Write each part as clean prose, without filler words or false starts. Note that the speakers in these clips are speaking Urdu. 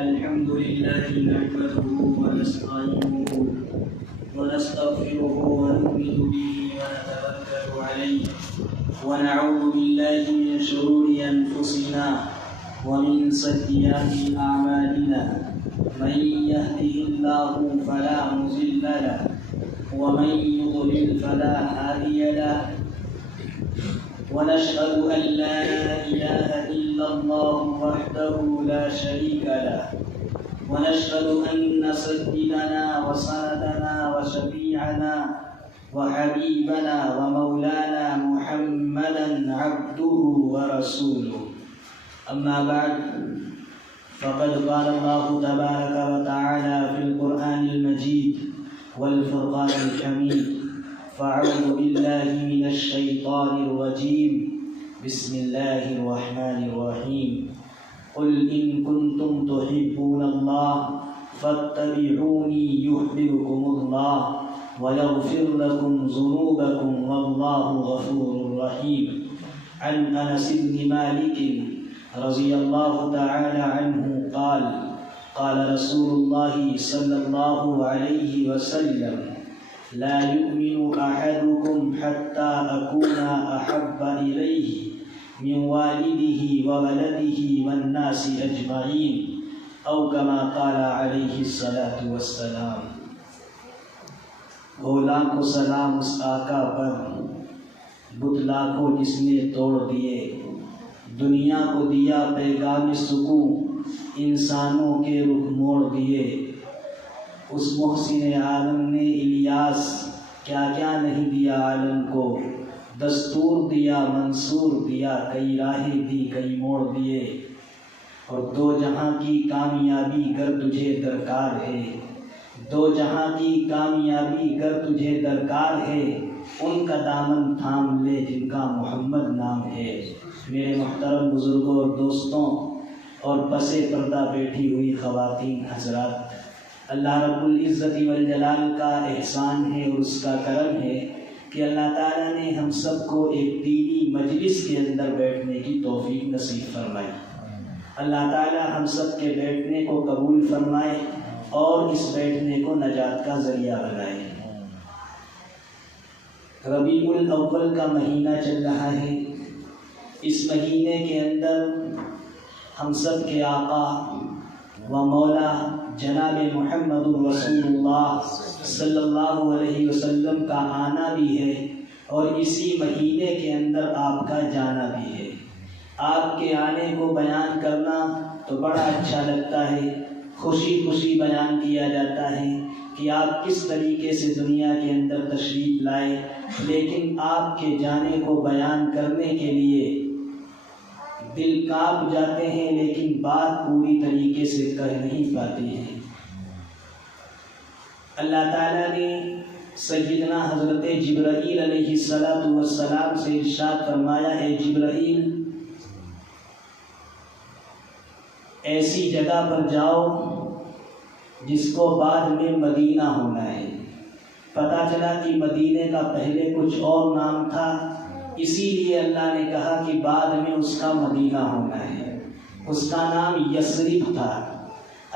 الحمد لله نحمده ونستعينه ونستغفره ونؤمن به ونتوكل عليه ونعوذ بالله من شرور أنفسنا ومن سيئات أعمالنا من يهده الله فلا مضل له ومن يضلل فلا هادي له ونشهد أن لا إله إلا الله وحده لا شريك له ونشهد أن سيدنا وسندنا وشفيعنا وحبيبنا ومولانا محمدا عبده ورسوله. أما بعد فقد قال الله تبارك وتعالى في القرآن المجيد والفرقان الحميد: فأعوذ بالله من الشيطان الرجيم بسم الله الرحمن الرحيم قل إن كنتم تحبون الله فاتبعوني يحببكم الله ويغفر لكم ذنوبكم والله غفور رحيم. عن أنس بن مالك رضي الله تعالى عنه قال: قال رسول الله صلى الله عليه وسلم: لا يؤمن أحدكم حتى أكون أحب إليه من والده وولده والناس أجمعين، أو كما قال عليه الصلاة والسلام. ہو لاکھوں سلام اس آقا پر، بت لاکھوں جس نے توڑ دیے، دنیا کو دیا پیغام سکون، انسانوں کے رخ موڑ دیے. اس محسن عالم نے الیاس کیا کیا نہیں دیا عالم کو، دستور دیا، منصور دیا، کئی راہیں دی، کئی موڑ دیے. اور دو جہاں کی کامیابی گر تجھے درکار ہے، دو جہاں کی کامیابی گر تجھے درکار ہے، ان کا دامن تھام لے جن کا محمد نام ہے. میرے محترم بزرگوں اور دوستوں اور پس پردہ بیٹھی ہوئی خواتین حضرات، اللہ رب العزت والجلال کا احسان ہے اور اس کا کرم ہے کہ اللہ تعالیٰ نے ہم سب کو ایک دینی مجلس کے اندر بیٹھنے کی توفیق نصیب فرمائی. اللہ تعالیٰ ہم سب کے بیٹھنے کو قبول فرمائے اور اس بیٹھنے کو نجات کا ذریعہ بنائے. ربیع الاول کا مہینہ چل رہا ہے. اس مہینے کے اندر ہم سب کے آقا و مولا جناب محمد رسول اللہ صلی اللہ علیہ وسلم کا آنا بھی ہے اور اسی مہینے کے اندر آپ کا جانا بھی ہے. آپ کے آنے کو بیان کرنا تو بڑا اچھا لگتا ہے، خوشی خوشی بیان کیا جاتا ہے کہ آپ کس طریقے سے دنیا کے اندر تشریف لائے، لیکن آپ کے جانے کو بیان کرنے کے لیے دل کانپ جاتے ہیں، لیکن بات پوری طریقے سے کہہ نہیں پاتے ہیں. اللہ تعالیٰ نے سیدنا حضرت جبرائیل علیہ السلام سے ارشاد فرمایا: اے جبرائیل، ایسی جگہ پر جاؤ جس کو بعد میں مدینہ ہونا ہے. پتہ چلا کہ مدینے کا پہلے کچھ اور نام تھا، اسی لیے اللہ نے کہا کہ بعد میں اس کا مدینہ ہونا ہے. اس کا نام یثرب تھا.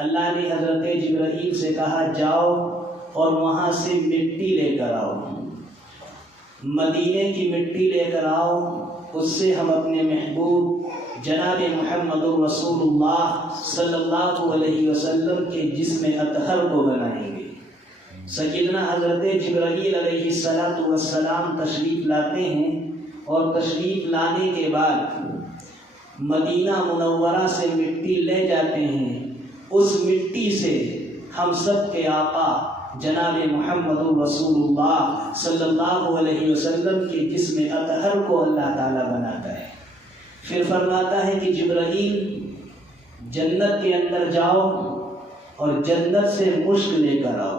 اللہ نے حضرت جبرائیل سے کہا جاؤ اور وہاں سے مٹی لے کر آؤ، مدینے کی مٹی لے کر آؤ، اس سے ہم اپنے محبوب جناب محمد رسول اللہ صلی اللہ علیہ وسلم کے جسم اطہر کو بنائیں گے. سیدنا حضرت جبرائیل علیہ السلام تشریف لاتے ہیں اور تشریف لانے کے بعد مدینہ منورہ سے مٹی لے جاتے ہیں. اس مٹی سے ہم سب کے آقا جناب محمد رسول اللہ صلی اللہ علیہ وسلم کے جسم اطہر کو اللہ تعالیٰ بناتا ہے. پھر فرماتا ہے کہ جبرائیل جنت کے اندر جاؤ اور جنت سے مشک لے کر آؤ.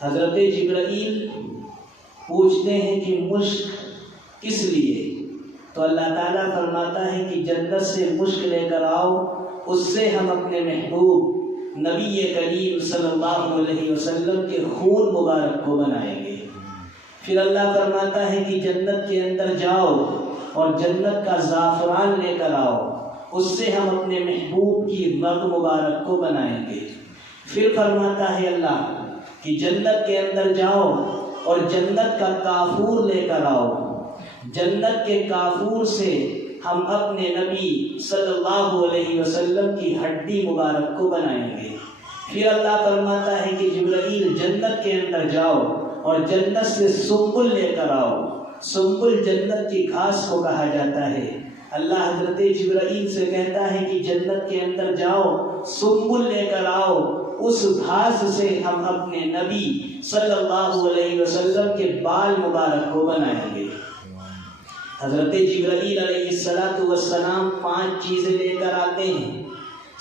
حضرت جبرائیل پوچھتے ہیں کہ مشک کس لیے؟ تو اللہ تعالیٰ فرماتا ہے کہ جنت سے مشک لے کر آؤ، اس سے ہم اپنے محبوب نبی کریم صلی اللہ علیہ وسلم کے خون مبارک کو بنائیں گے. پھر اللہ فرماتا ہے کہ جنت کے اندر جاؤ اور جنت کا زعفران لے کر آؤ، اس سے ہم اپنے محبوب کی رگ مبارک کو بنائیں گے۔ پھر فرماتا ہے اللہ کہ جنت کے اندر جاؤ اور جنت کا کافور لے کر آؤ، جنت کے کافور سے ہم اپنے نبی صلی اللہ علیہ وسلم کی ہڈی مبارک کو بنائیں گے۔ پھر اللہ فرماتا ہے کہ جبرائیل جنت کے اندر جاؤ اور جنت سے سنبل لے کر آؤ۔ سنبل جنت کی گھاس کو کہا جاتا ہے۔ اللہ حضرت جبرائیل سے کہتا ہے کہ جنت کے اندر جاؤ، سنبل لے کر آؤ، اس گھاس سے ہم اپنے نبی صلی اللہ علیہ وسلم کے بال مبارک کو بنائیں گے۔ حضرت جبرائیل علیہ السلام 5 چیزیں لے کر آتے ہیں۔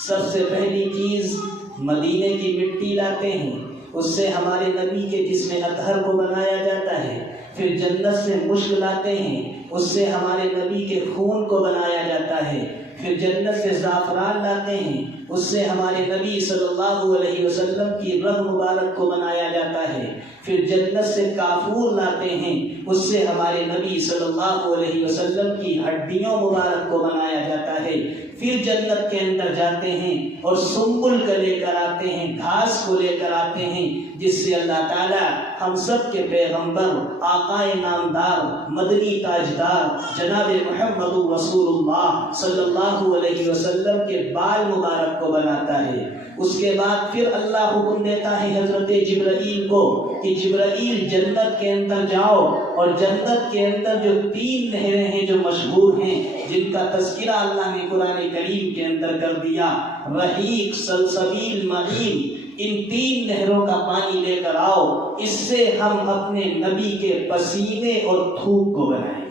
سب سے پہلی چیز مدینے کی مٹی لاتے ہیں، اس سے ہمارے نبی کے جسم اطہر کو بنایا جاتا ہے۔ پھر جنت سے مشک لاتے ہیں، اس سے ہمارے نبی کے خون کو بنایا جاتا ہے۔ پھر جنت سے زعفران لاتے ہیں، اس سے ہمارے نبی صلی اللہ علیہ وسلم کی رگ مبارک کو بنایا جاتا ہے۔ پھر جنت سے کافور لاتے ہیں، اس سے ہمارے نبی صلی اللہ علیہ وسلم کی ہڈیوں مبارک کو بنایا جاتا ہے۔ پھر جنت کے اندر جاتے ہیں اور سنبل کو لے کر آتے ہیں، گھاس کو لے کر آتے ہیں، جس سے اللہ تعالی ہم سب کے پیغمبر آقائے نامدار مدنی تاجدار جناب محمد رسول اللہ صلی اللہ علیہ وسلم کے بال مبارک کو بناتا ہے۔ اس کے بعد پھر اللہ حکم دیتا ہے حضرت جبرائیل کو کہ جبرائیل جنت کے اندر جاؤ اور جنت کے اندر جو 3 نہریں ہیں جو مشہور ہیں، جن کا تذکرہ اللہ نے قرآن کریم کے اندر کر دیا، رحیق، سلسبیل، معین، ان 3 نہروں کا پانی لے کر آؤ، اس سے ہم اپنے نبی کے پسینے اور تھوک کو بنائیں گے۔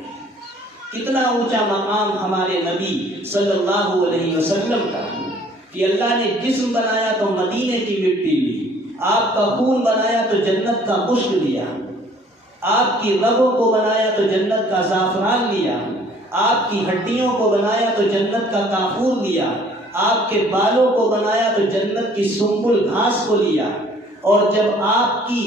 کتنا اونچا مقام ہمارے نبی صلی اللہ علیہ وسلم کا کہ اللہ نے جسم بنایا تو مدینے کی مٹی لی، آپ کا خون بنایا تو جنت کا مشک لیا، آپ کی رگوں کو بنایا تو جنت کا زعفران لیا، آپ کی ہڈیوں کو بنایا تو جنت کا کافور لیا، آپ کے بالوں کو بنایا تو جنت کی سنبل گھاس کو لیا، اور جب آپ کی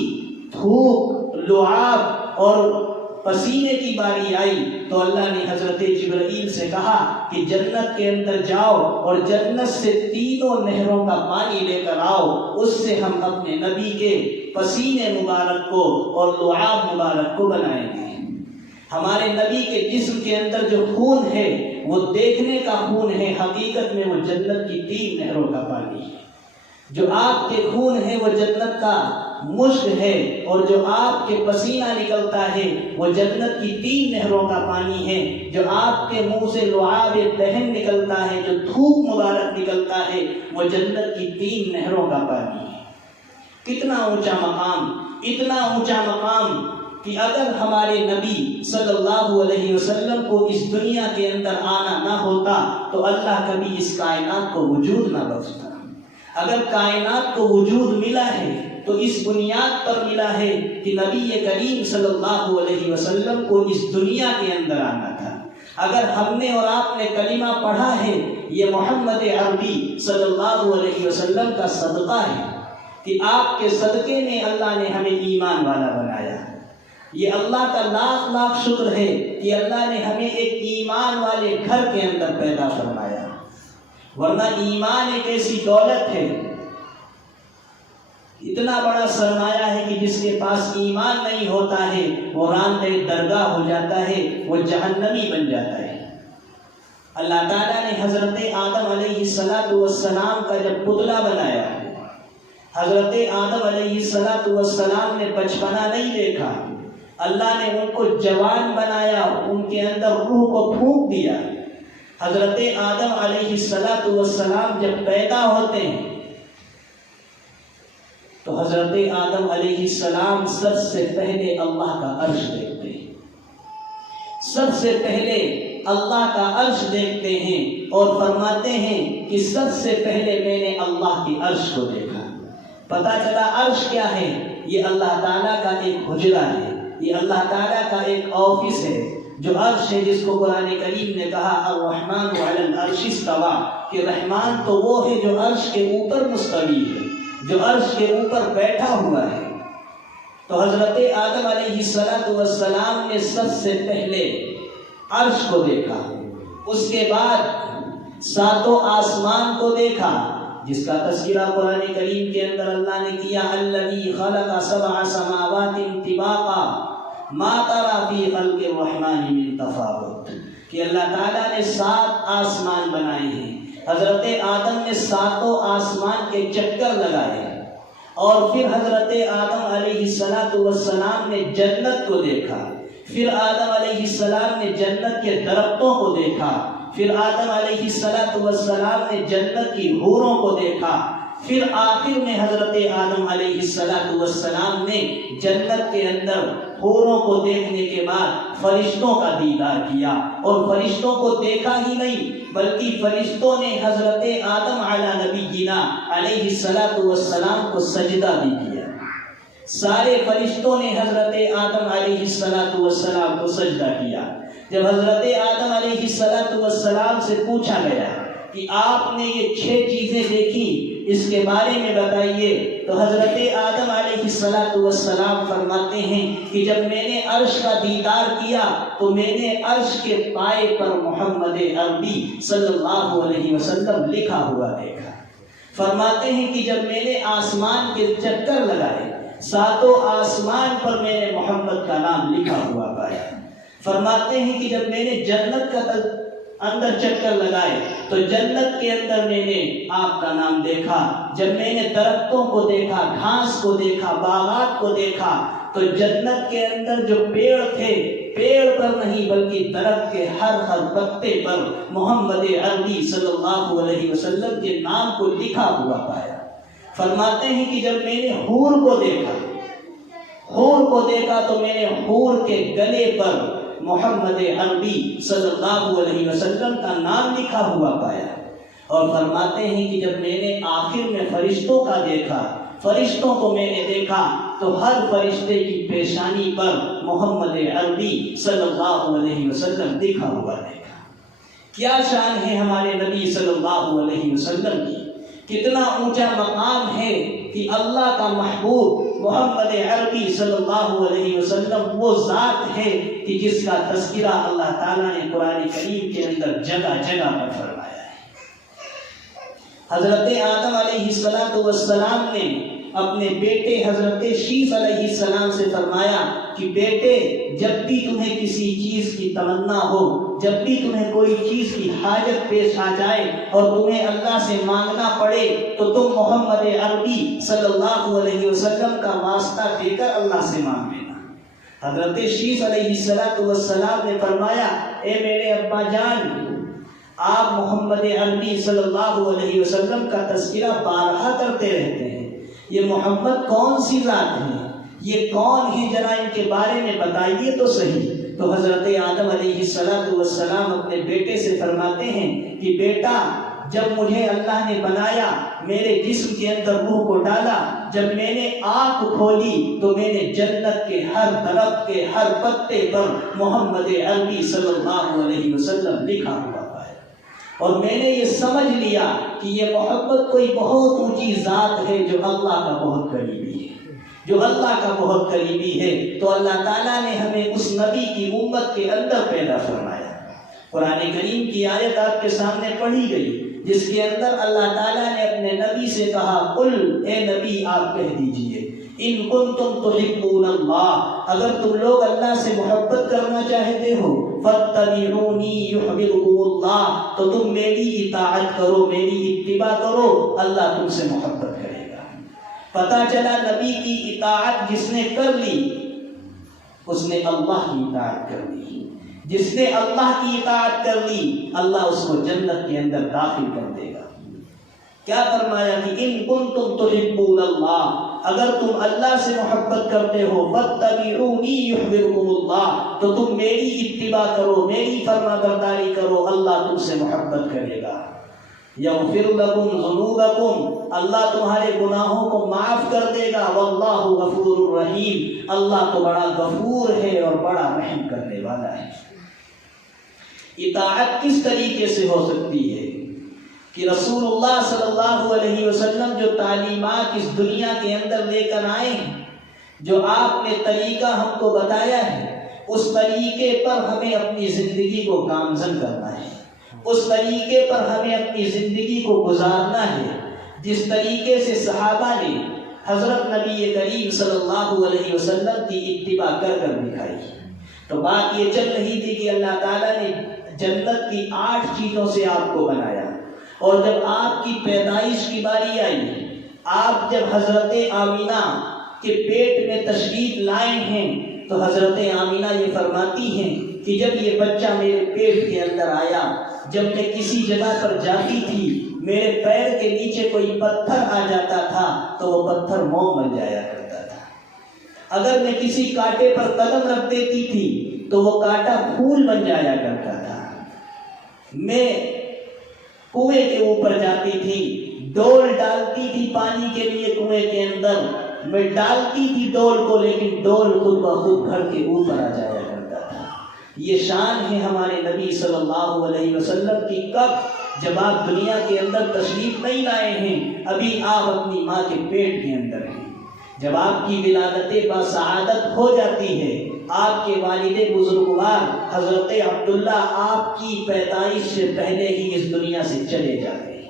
تھوک، لعاب اور پسینے کی باری آئی تو اللہ نے حضرت جبرائیل سے کہا کہ جنت کے اندر جاؤ اور جنت سے 3 نہروں کا پانی لے کر آؤ، اس سے ہم اپنے نبی کے پسینے مبارک کو اور لعاب مبارک کو بنائیں گے۔ ہمارے نبی کے جسم کے اندر جو خون ہے وہ دیکھنے کا خون ہے، حقیقت میں وہ جنت کی 3 نہروں کا پانی ہے۔ جو آپ کے خون ہے وہ جنت کا مشک ہے، اور جو آپ کے پسینہ نکلتا ہے وہ جنت کی 3 نہروں کا پانی ہے۔ جو آپ کے منہ سے لعاب دہن نکلتا ہے، جو تھوک مبارک نکلتا ہے، وہ جنت کی 3 نہروں کا پانی ہے۔ کتنا اونچا مقام، اتنا اونچا مقام کہ اگر ہمارے نبی صلی اللہ علیہ وسلم کو اس دنیا کے اندر آنا نہ ہوتا تو اللہ کبھی اس کائنات کو وجود نہ بخشتا۔ اگر کائنات کو وجود ملا ہے تو اس بنیاد پر ملا ہے کہ نبی کریم صلی اللہ علیہ وسلم کو اس دنیا کے اندر آنا تھا۔ اگر ہم نے اور آپ نے کلمہ پڑھا ہے، یہ محمد عربی صلی اللہ علیہ وسلم کا صدقہ ہے کہ آپ کے صدقے میں اللہ نے ہمیں ایمان والا بنایا۔ یہ اللہ کا لاکھ لاکھ شکر ہے کہ اللہ نے ہمیں ایک ایمان والے گھر کے اندر پیدا فرمایا، ورنہ ایمان ایک ایسی دولت ہے، اتنا بڑا سرمایہ ہے کہ جس کے پاس ایمان نہیں ہوتا ہے وہ راندہ درگاہ ہو جاتا ہے، وہ جہنمی بن جاتا ہے۔ اللہ تعالیٰ نے حضرت آدم علیہ السلام کا جب پتلا بنایا، حضرت آدم علیہ السلام نے بچپنا نہیں دیکھا، اللہ نے ان کو جوان بنایا، ان کے اندر روح کو پھونک دیا۔ حضرت آدم علیہ السلام جب پیدا ہوتے ہیں تو حضرت آدم علیہ السلام سب سے پہلے اللہ کا عرش دیکھتے ہیں، سب سے پہلے اللہ کا عرش دیکھتے ہیں اور فرماتے ہیں کہ سب سے پہلے میں نے اللہ کی عرش کو دیکھا۔ پتہ چلا عرش کیا ہے؟ یہ اللہ تعالیٰ کا ایک حجرہ ہے، یہ اللہ تعالیٰ کا ایک آفس ہے۔ جو عرش ہے جس کو قرآن کریم نے کہا الرحمن علی العرش استویٰ، کہ رحمان تو وہ ہے جو عرش کے اوپر مستوی ہے، جو عرش کے اوپر بیٹھا ہوا ہے۔ تو حضرت آدم علیہ السلام نے سب سے پہلے عرش کو دیکھا، اس کے بعد ساتوں آسمان کو دیکھا، جس کا تذکرہ قرآن کریم کے اندر اللہ نے کیا، الذی خلق سبع سماوات طباقا ما تری فی خلق الرحمن من تفاوت، کہ اللہ تعالیٰ نے 7 آسمان بنائے ہیں، حضرت آدم نے ساتوں آسمان کے چکر لگائے، اور پھر حضرت آدم علیہ السلام نے جنت کو دیکھا، پھر آدم علیہ السلام نے جنت کے درختوں کو دیکھا، پھر آدم علیہ السلام نے جنت کی حوروں کو دیکھا، پھر آخر میں حضرت آدم علیہ السلام نے جنت کے اندر حوروں کو دیکھنے کے بعد فرشتوں کا دیدار کیا، اور فرشتوں کو دیکھا ہی نہیں بلکہ فرشتوں نے حضرت آدم علی نبینا علیہ السلام کو سجدہ بھی کیا، سارے فرشتوں نے حضرت آدم علیہ السلام کو سجدہ کیا۔ جب حضرت آدم علیہ السلام سے پوچھا گیا کہ آپ نے یہ 6 چیزیں دیکھی، اس کے بارے میں بتائیے، تو حضرت آدم علیہ السلام فرماتے ہیں کہ جب میں نے عرش کا دیدار کیا تو میں نے عرش کے پائے پر محمد عربی صلی اللہ علیہ وسلم لکھا ہوا دیکھا۔ فرماتے ہیں کہ جب میں نے آسمان کے چکر لگائے، ساتوں آسمان پر میں نے محمد کا نام لکھا ہوا پایا۔ فرماتے ہیں کہ جب میں نے جنت کا اندر چکر لگائے تو جنت کے اندر میں نے آپ کا نام دیکھا، جب میں نے درختوں کو دیکھا، گھاس کو دیکھا، باغات کو دیکھا، تو جنت کے اندر جو پیڑ تھے، پیڑ پر نہیں بلکہ درخت کے ہر پتے پر محمد عربی صلی اللہ علیہ وسلم کے نام کو لکھا ہوا پایا۔ فرماتے ہیں کہ جب میں نے حور کو دیکھا تو میں نے حور کے گلے پر محمد عربی صلی اللہ علیہ وسلم کا نام لکھا ہوا پایا۔ اور فرماتے ہیں کہ جب میں نے آخر میں فرشتوں کا دیکھا، فرشتوں کو میں نے دیکھا تو ہر فرشتے کی پیشانی پر محمد عربی صلی اللہ علیہ وسلم لکھا ہوا دیکھا۔ کیا شان ہے ہمارے نبی صلی اللہ علیہ وسلم کی، کتنا اونچا مقام ہے کہ اللہ کا محبوب محمد عربی صلی اللہ علیہ وسلم وہ ذات ہے کہ جس کا تذکرہ اللہ تعالیٰ نے قرآن کریم کے اندر جگہ جگہ پر فرمایا ہے۔ حضرت آدم علیہ السلام نے اپنے بیٹے حضرت شیس علیہ السلام سے فرمایا کہ بیٹے، جب بھی تمہیں کسی چیز کی تمنا ہو، جب بھی تمہیں کوئی چیز کی حاجت پیش آ جائے اور تمہیں اللہ سے مانگنا پڑے تو تم محمد عربی صلی اللہ علیہ وسلم کا واسطہ دے کر اللہ سے مانگ لینا۔ حضرت شیس علیہ السلام نے فرمایا، اے میرے ابا جان، آپ محمد عربی صلی اللہ علیہ وسلم کا تذکرہ بارہا کرتے رہتے ہیں، یہ محمد کون سی ذات ہے، یہ کون ہے، ذرا ان کے بارے میں بتائیے تو صحیح۔ تو حضرت آدم علیہ السلام اپنے بیٹے سے فرماتے ہیں کہ بیٹا، جب مجھے اللہ نے بنایا، میرے جسم کے اندر روح کو ڈالا، جب میں نے آنکھ کھولی تو میں نے جنت کے ہر درخت کے ہر پتے پر محمد عربی صلی اللہ علیہ وسلم لکھا ہوا پایا، اور میں نے یہ سمجھ لیا کہ یہ محبت کوئی بہت اونچی ذات ہے جو اللہ کا بہت قریبی ہے، جو اللہ کا بہت قریبی ہے۔ تو اللہ تعالیٰ نے ہمیں اس نبی کی امت کے اندر پیدا فرمایا۔ قرآن کریم کی آیت آپ کے سامنے پڑھی گئی جس کے اندر اللہ تعالیٰ نے اپنے نبی سے کہا، قل، اے نبی آپ کہہ دیجئے، ان کنتم تحبون اللہ، اگر تم لوگ اللہ سے محبت کرنا چاہتے ہو، فاتبعونی یحببکم اللہ، تو تم میری اطاعت کرو، میری اتباع کرو، اللہ تم سے محبت کرے گا۔ پتہ چلا نبی کی اطاعت جس نے کر لی اس نے اللہ کی اطاعت کر لی، جس نے اللہ کی اطاعت کر لی اللہ اس کو جنت کے اندر داخل کر دے گا۔ کیا فرمایا کہ ان کنتم تحبون اللہ، اگر تم اللہ سے محبت کرتے ہو، فاتبعونی یحببکم اللہ، تو تم میری اتباع کرو، میری فرما برداری کرو، اللہ تم سے محبت کرے گا۔ یغفر لکم ذنوبکم، اللہ تمہارے گناہوں کو معاف کر دے گا، واللہ غفور الرحیم، اللہ تو بڑا غفور ہے اور بڑا رحم کرنے والا ہے۔ اطاعت کس طریقے سے ہو سکتی ہے کہ رسول اللہ صلی اللہ علیہ وسلم جو تعلیمات اس دنیا کے اندر لے کر آئے ہیں، جو آپ نے طریقہ ہم کو بتایا ہے، اس طریقے پر ہمیں اپنی زندگی کو گامزن کرنا ہے، اس طریقے پر ہمیں اپنی زندگی کو گزارنا ہے جس طریقے سے صحابہ نے حضرت نبی کریم صلی اللہ علیہ وسلم کی اتباع کر کر دکھائی۔ تو بات یہ چل رہی تھی کہ اللہ تعالیٰ نے جنت کی 8 چیزوں سے آپ کو بنایا، اور جب آپ کی پیدائش کی باری آئی، آپ جب حضرت آمینہ کے پیٹ میں تشریف لائے ہیں، تو حضرت آمینہ یہ فرماتی ہیں کہ جب یہ بچہ میرے پیٹ کے اندر آیا، جب میں کسی جگہ پر جاتی تھی، میرے پیر کے نیچے کوئی پتھر آ جاتا تھا تو وہ پتھر موم بن جایا کرتا تھا، اگر میں کسی کانٹے پر قدم رکھ دیتی تھی تو وہ کانٹا پھول بن جایا کرتا تھا، میں کنویں کے اوپر جاتی تھی، ڈول ڈالتی تھی پانی کے لیے کنویں کے اندر، میں ڈالتی تھی ڈول کو، لیکن ڈول خود بخود گھر کے اوپر آ جایا کرتا تھا۔ یہ شان ہے ہمارے نبی صلی اللہ علیہ وسلم کی۔ کب؟ جب آپ دنیا کے اندر تشریف نہیں لائے ہیں، ابھی آپ اپنی ماں کے پیٹ کے اندر ہیں۔ جب آپ کی ولادت بسعادت ہو جاتی ہے، آپ کے والد بزرگوار حضرت عبداللہ آپ کی پیدائش سے پہلے ہی اس دنیا سے چلے جاتے ہیں۔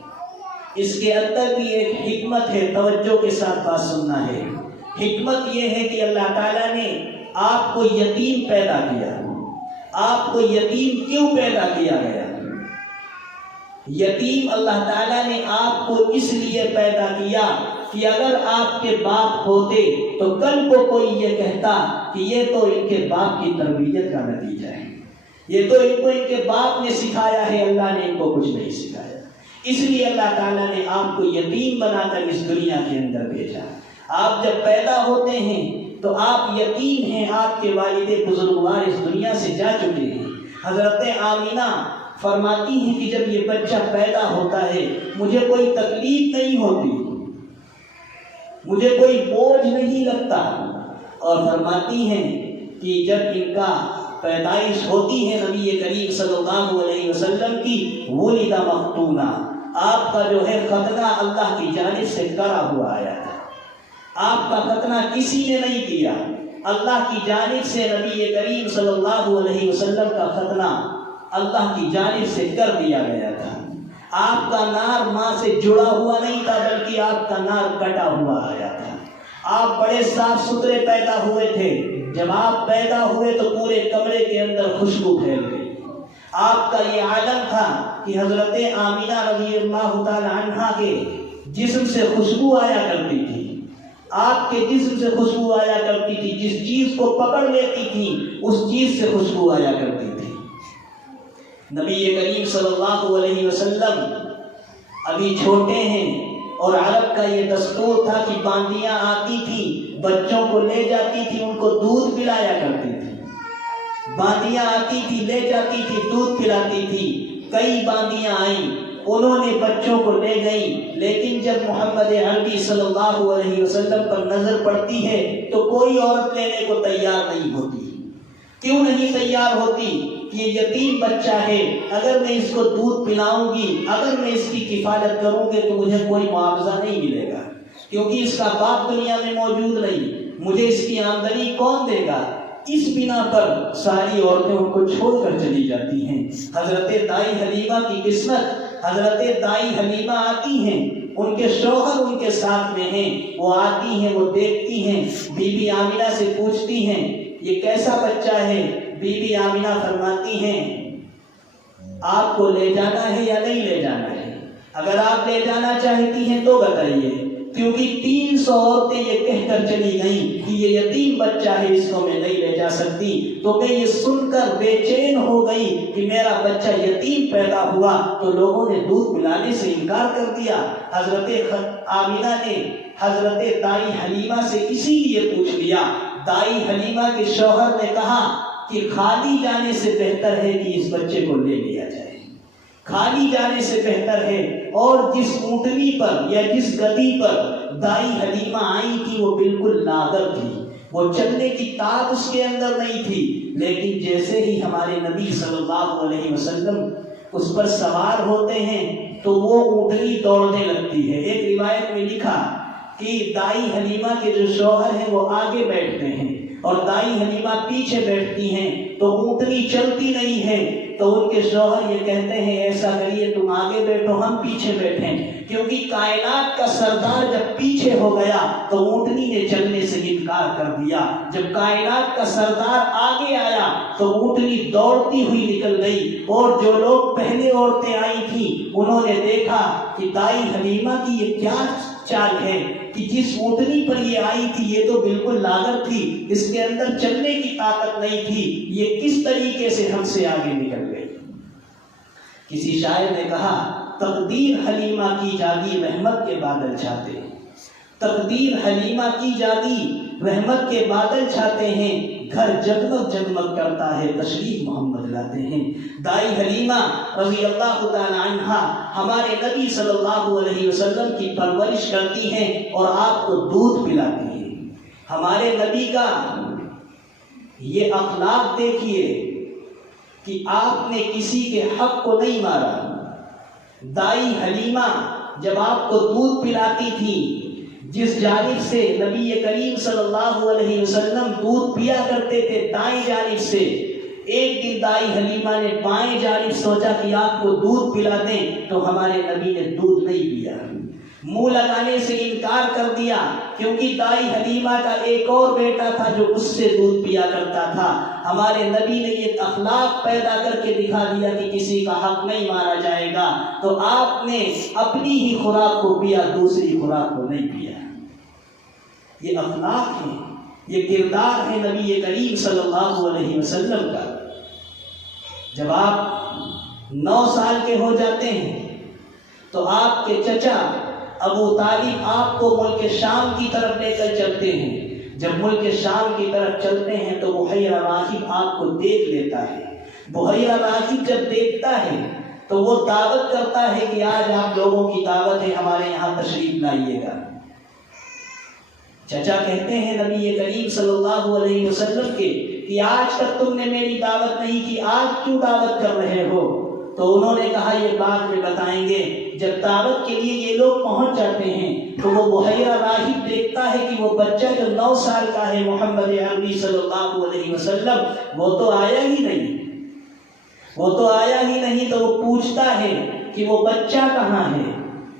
اس کے اندر بھی ایک حکمت ہے، توجہ کے ساتھ بات سننا ہے۔ حکمت یہ ہے کہ اللہ تعالیٰ نے آپ کو یتیم پیدا کیا۔ آپ کو یتیم کیوں پیدا کیا گیا؟ یتیم اللہ تعالیٰ نے آپ کو اس لیے پیدا کیا کہ اگر آپ کے باپ ہوتے تو کل کو کوئی یہ کہتا کہ یہ تو ان کے باپ کی تربیت کا نتیجہ ہے، یہ تو ان کو ان کے باپ نے سکھایا ہے، اللہ نے ان کو کچھ نہیں سکھایا۔ اس لیے اللہ تعالیٰ نے آپ کو یتیم بنا کر اس دنیا کے اندر بھیجا۔ آپ جب پیدا ہوتے ہیں تو آپ یتیم ہیں، آپ کے والد بزرگوار اس دنیا سے جا چکے ہیں۔ حضرت آمینہ فرماتی ہیں کہ جب یہ بچہ پیدا ہوتا ہے مجھے کوئی تکلیف نہیں ہوتی، مجھے کوئی بوجھ نہیں لگتا، اور فرماتی ہیں کہ جب ان کا پیدائش ہوتی ہے نبی کریم صلی اللہ علیہ وسلم کی، ولد مختونا، آپ کا جو ہے ختنہ اللہ کی جانب سے کرا ہوا آیا تھا۔ آپ کا ختنہ کسی نے نہیں کیا، اللہ کی جانب سے نبی کریم صلی اللہ علیہ وسلم کا ختنہ اللہ کی جانب سے کر دیا گیا تھا۔ آپ کا نار ماں سے جڑا ہوا نہیں تھا، بلکہ آپ کا نار کٹا ہوا آیا تھا۔ آپ بڑے صاف ستھرے پیدا ہوئے تھے، جب آپ پیدا ہوئے تو پورے کمرے کے اندر خوشبو پھیل گئی۔ آپ کا یہ عالم تھا کہ حضرت آمینہ رضی اللہ تعالی عنہا کے جسم سے خوشبو آیا کرتی تھی، آپ کے جسم سے خوشبو آیا کرتی تھی، جس چیز کو پکڑ لیتی تھی اس چیز سے خوشبو آیا کرتی تھی۔ نبی کریم صلی اللہ علیہ وسلم ابھی چھوٹے ہیں، اور عرب کا یہ دستور تھا کہ باندیاں آتی تھیں، بچوں کو لے جاتی تھی، ان کو دودھ پلایا کرتی تھی۔ باندیاں آتی تھی، لے جاتی تھی، دودھ پلاتی تھی۔ کئی باندیاں آئیں، انہوں نے بچوں کو لے گئیں، لیکن جب محمد عربی صلی اللہ علیہ وسلم پر نظر پڑتی ہے تو کوئی عورت لینے کو تیار نہیں ہوتی۔ کیوں نہیں تیار ہوتی؟ یہ یتیم بچہ ہے، اگر میں اس کو دودھ پلاؤں گی، اگر میں اس کی کفالت کروں گی تو مجھے کوئی معاوضہ نہیں ملے گا، کیونکہ اس کا باپ دنیا میں موجود نہیں، مجھے اس کی آمدنی کون دے گا؟ اس بنا پر ساری عورتیں ان کو چھوڑ کر چلی جاتی ہیں۔ حضرت دائی حلیمہ کی قسمت، حضرت دائی حلیمہ آتی ہیں، ان کے شوہر ان کے ساتھ میں ہیں، وہ آتی ہیں، وہ دیکھتی ہیں، بی بی آمینہ سے پوچھتی ہیں یہ کیسا بچہ ہے؟ بی بی آمینہ فرماتی ہیں آپ کو لے جانا ہے یا نہیں لے جانا ہے؟ اگر آپ لے جانا چاہتی ہیں تو بتائیے، کیونکہ 300 عورتیں یہ کہہ کر چلی گئیں کہ یہ یتیم بچہ ہے، اس کو میں نہیں لے جا سکتی۔ تو میں یہ سن کر بے چین ہو گئی کہ میرا بچہ یتیم پیدا ہوا، تو لوگوں نے دودھ پلانے سے انکار کر دیا۔ حضرت آمینہ نے حضرت دائی حلیمہ سے اسی لیے پوچھ لیا۔ دائی حلیمہ کے شوہر نے کہا کہ خالی جانے سے بہتر ہے کہ اس بچے کو لے لیا جائے، خالی جانے سے بہتر ہے۔ اور جس اونٹنی پر یا جس گدی پر دائی حلیمہ آئی تھی وہ بالکل نادر تھی، وہ چلنے کی طاقت اس کے اندر نہیں تھی، لیکن جیسے ہی ہمارے نبی صلی اللہ علیہ وسلم اس پر سوار ہوتے ہیں تو وہ اونٹنی دوڑنے لگتی ہے۔ ایک روایت میں لکھا کہ دائی حلیمہ کے جو شوہر ہیں وہ آگے بیٹھتے ہیں اور دائی حلیمہ پیچھے بیٹھتی ہیں، تو اونٹنی چلتی نہیں ہے، تو ان کے شوہر یہ کہتے ہیں ایسا کریے تم آگے بیٹھو ہم پیچھے بیٹھیں، کیونکہ کائنات کا سردار جب پیچھے ہو گیا تو اونٹنی نے چلنے سے انکار کر دیا، جب کائنات کا سردار آگے آیا تو اونٹنی دوڑتی ہوئی نکل گئی، اور جو لوگ پہلے عورتیں آئی تھیں انہوں نے دیکھا کہ دائی حلیمہ کی یہ کیا چال ہے کہ جس اونٹنی پر یہ آئی تھی یہ تو بالکل لاغر تھی، اس کے اندر چلنے کی طاقت نہیں تھی، یہ کس طریقے سے ہم سے آگے نکل گئی۔ کسی شاعر نے کہا تقدیر حلیمہ کی جاگی رحمت کے بادل چھاتے ہیں، تقدیر حلیمہ کی جاگی رحمت کے بادل چھاتے ہیں، گھر جگمگ جگمگ کرتا ہے تشریف محمد لاتے ہیں۔ دائی حلیمہ رضی اللہ تعالی عنہا ہمارے نبی صلی اللہ علیہ وسلم کی پرورش کرتی ہیں اور آپ کو دودھ پلاتی ہیں۔ ہمارے نبی کا یہ اخلاق دیکھیے کہ آپ نے کسی کے حق کو نہیں مارا۔ دائی حلیمہ جب آپ کو دودھ پلاتی تھی، جس جانب سے نبی کریم صلی اللہ علیہ وسلم دودھ پیا کرتے تھے دائیں جانب سے، ایک دن دائی حلیمہ نے بائیں جانب سوچا کہ آپ کو دودھ پلا دیں، تو ہمارے نبی نے دودھ نہیں پیا، منہ لگانے سے انکار کر دیا، کیونکہ دائی حلیمہ کا ایک اور بیٹا تھا جو اس سے دودھ پیا کرتا تھا۔ ہمارے نبی نے یہ اخلاق پیدا کر کے دکھا دیا کہ کسی کا حق نہیں مارا جائے گا، تو آپ نے اپنی ہی خوراک کو پیا، دوسری خوراک کو نہیں پیا۔ یہ اخلاق ہے، یہ کردار ہے نبی کریم صلی اللہ علیہ وسلم کا۔ جب آپ 9 سال کے ہو جاتے ہیں تو آپ کے چچا ابو طالب آپ کو ملک شام کی طرف لے کر چلتے ہیں۔ جب ملک شام کی طرف چلتے ہیں تو بحیرہ راغب آپ کو دیکھ لیتا ہے۔ بحیرہ راغب جب دیکھتا ہے تو وہ دعوت کرتا ہے کہ آج آپ لوگوں کی دعوت ہے، ہمارے یہاں تشریف لائیے گا۔ چچا کہتے ہیں نبی کریم صلی اللہ علیہ وسلم کے کہ آج تک تم نے میری دعوت نہیں کی، آج کیوں دعوت کر رہے ہو؟ تو انہوں نے کہا یہ بعد میں بتائیں گے۔ جب دعوت کے لیے یہ لوگ پہنچ جاتے ہیں تو وہ بحیرہ راغب دیکھتا ہے کہ وہ بچہ جو 9 سال کا ہے محمد عربی صلی اللہ علیہ وسلم وہ تو آیا ہی نہیں، تو وہ پوچھتا ہے کہ وہ بچہ کہاں ہے؟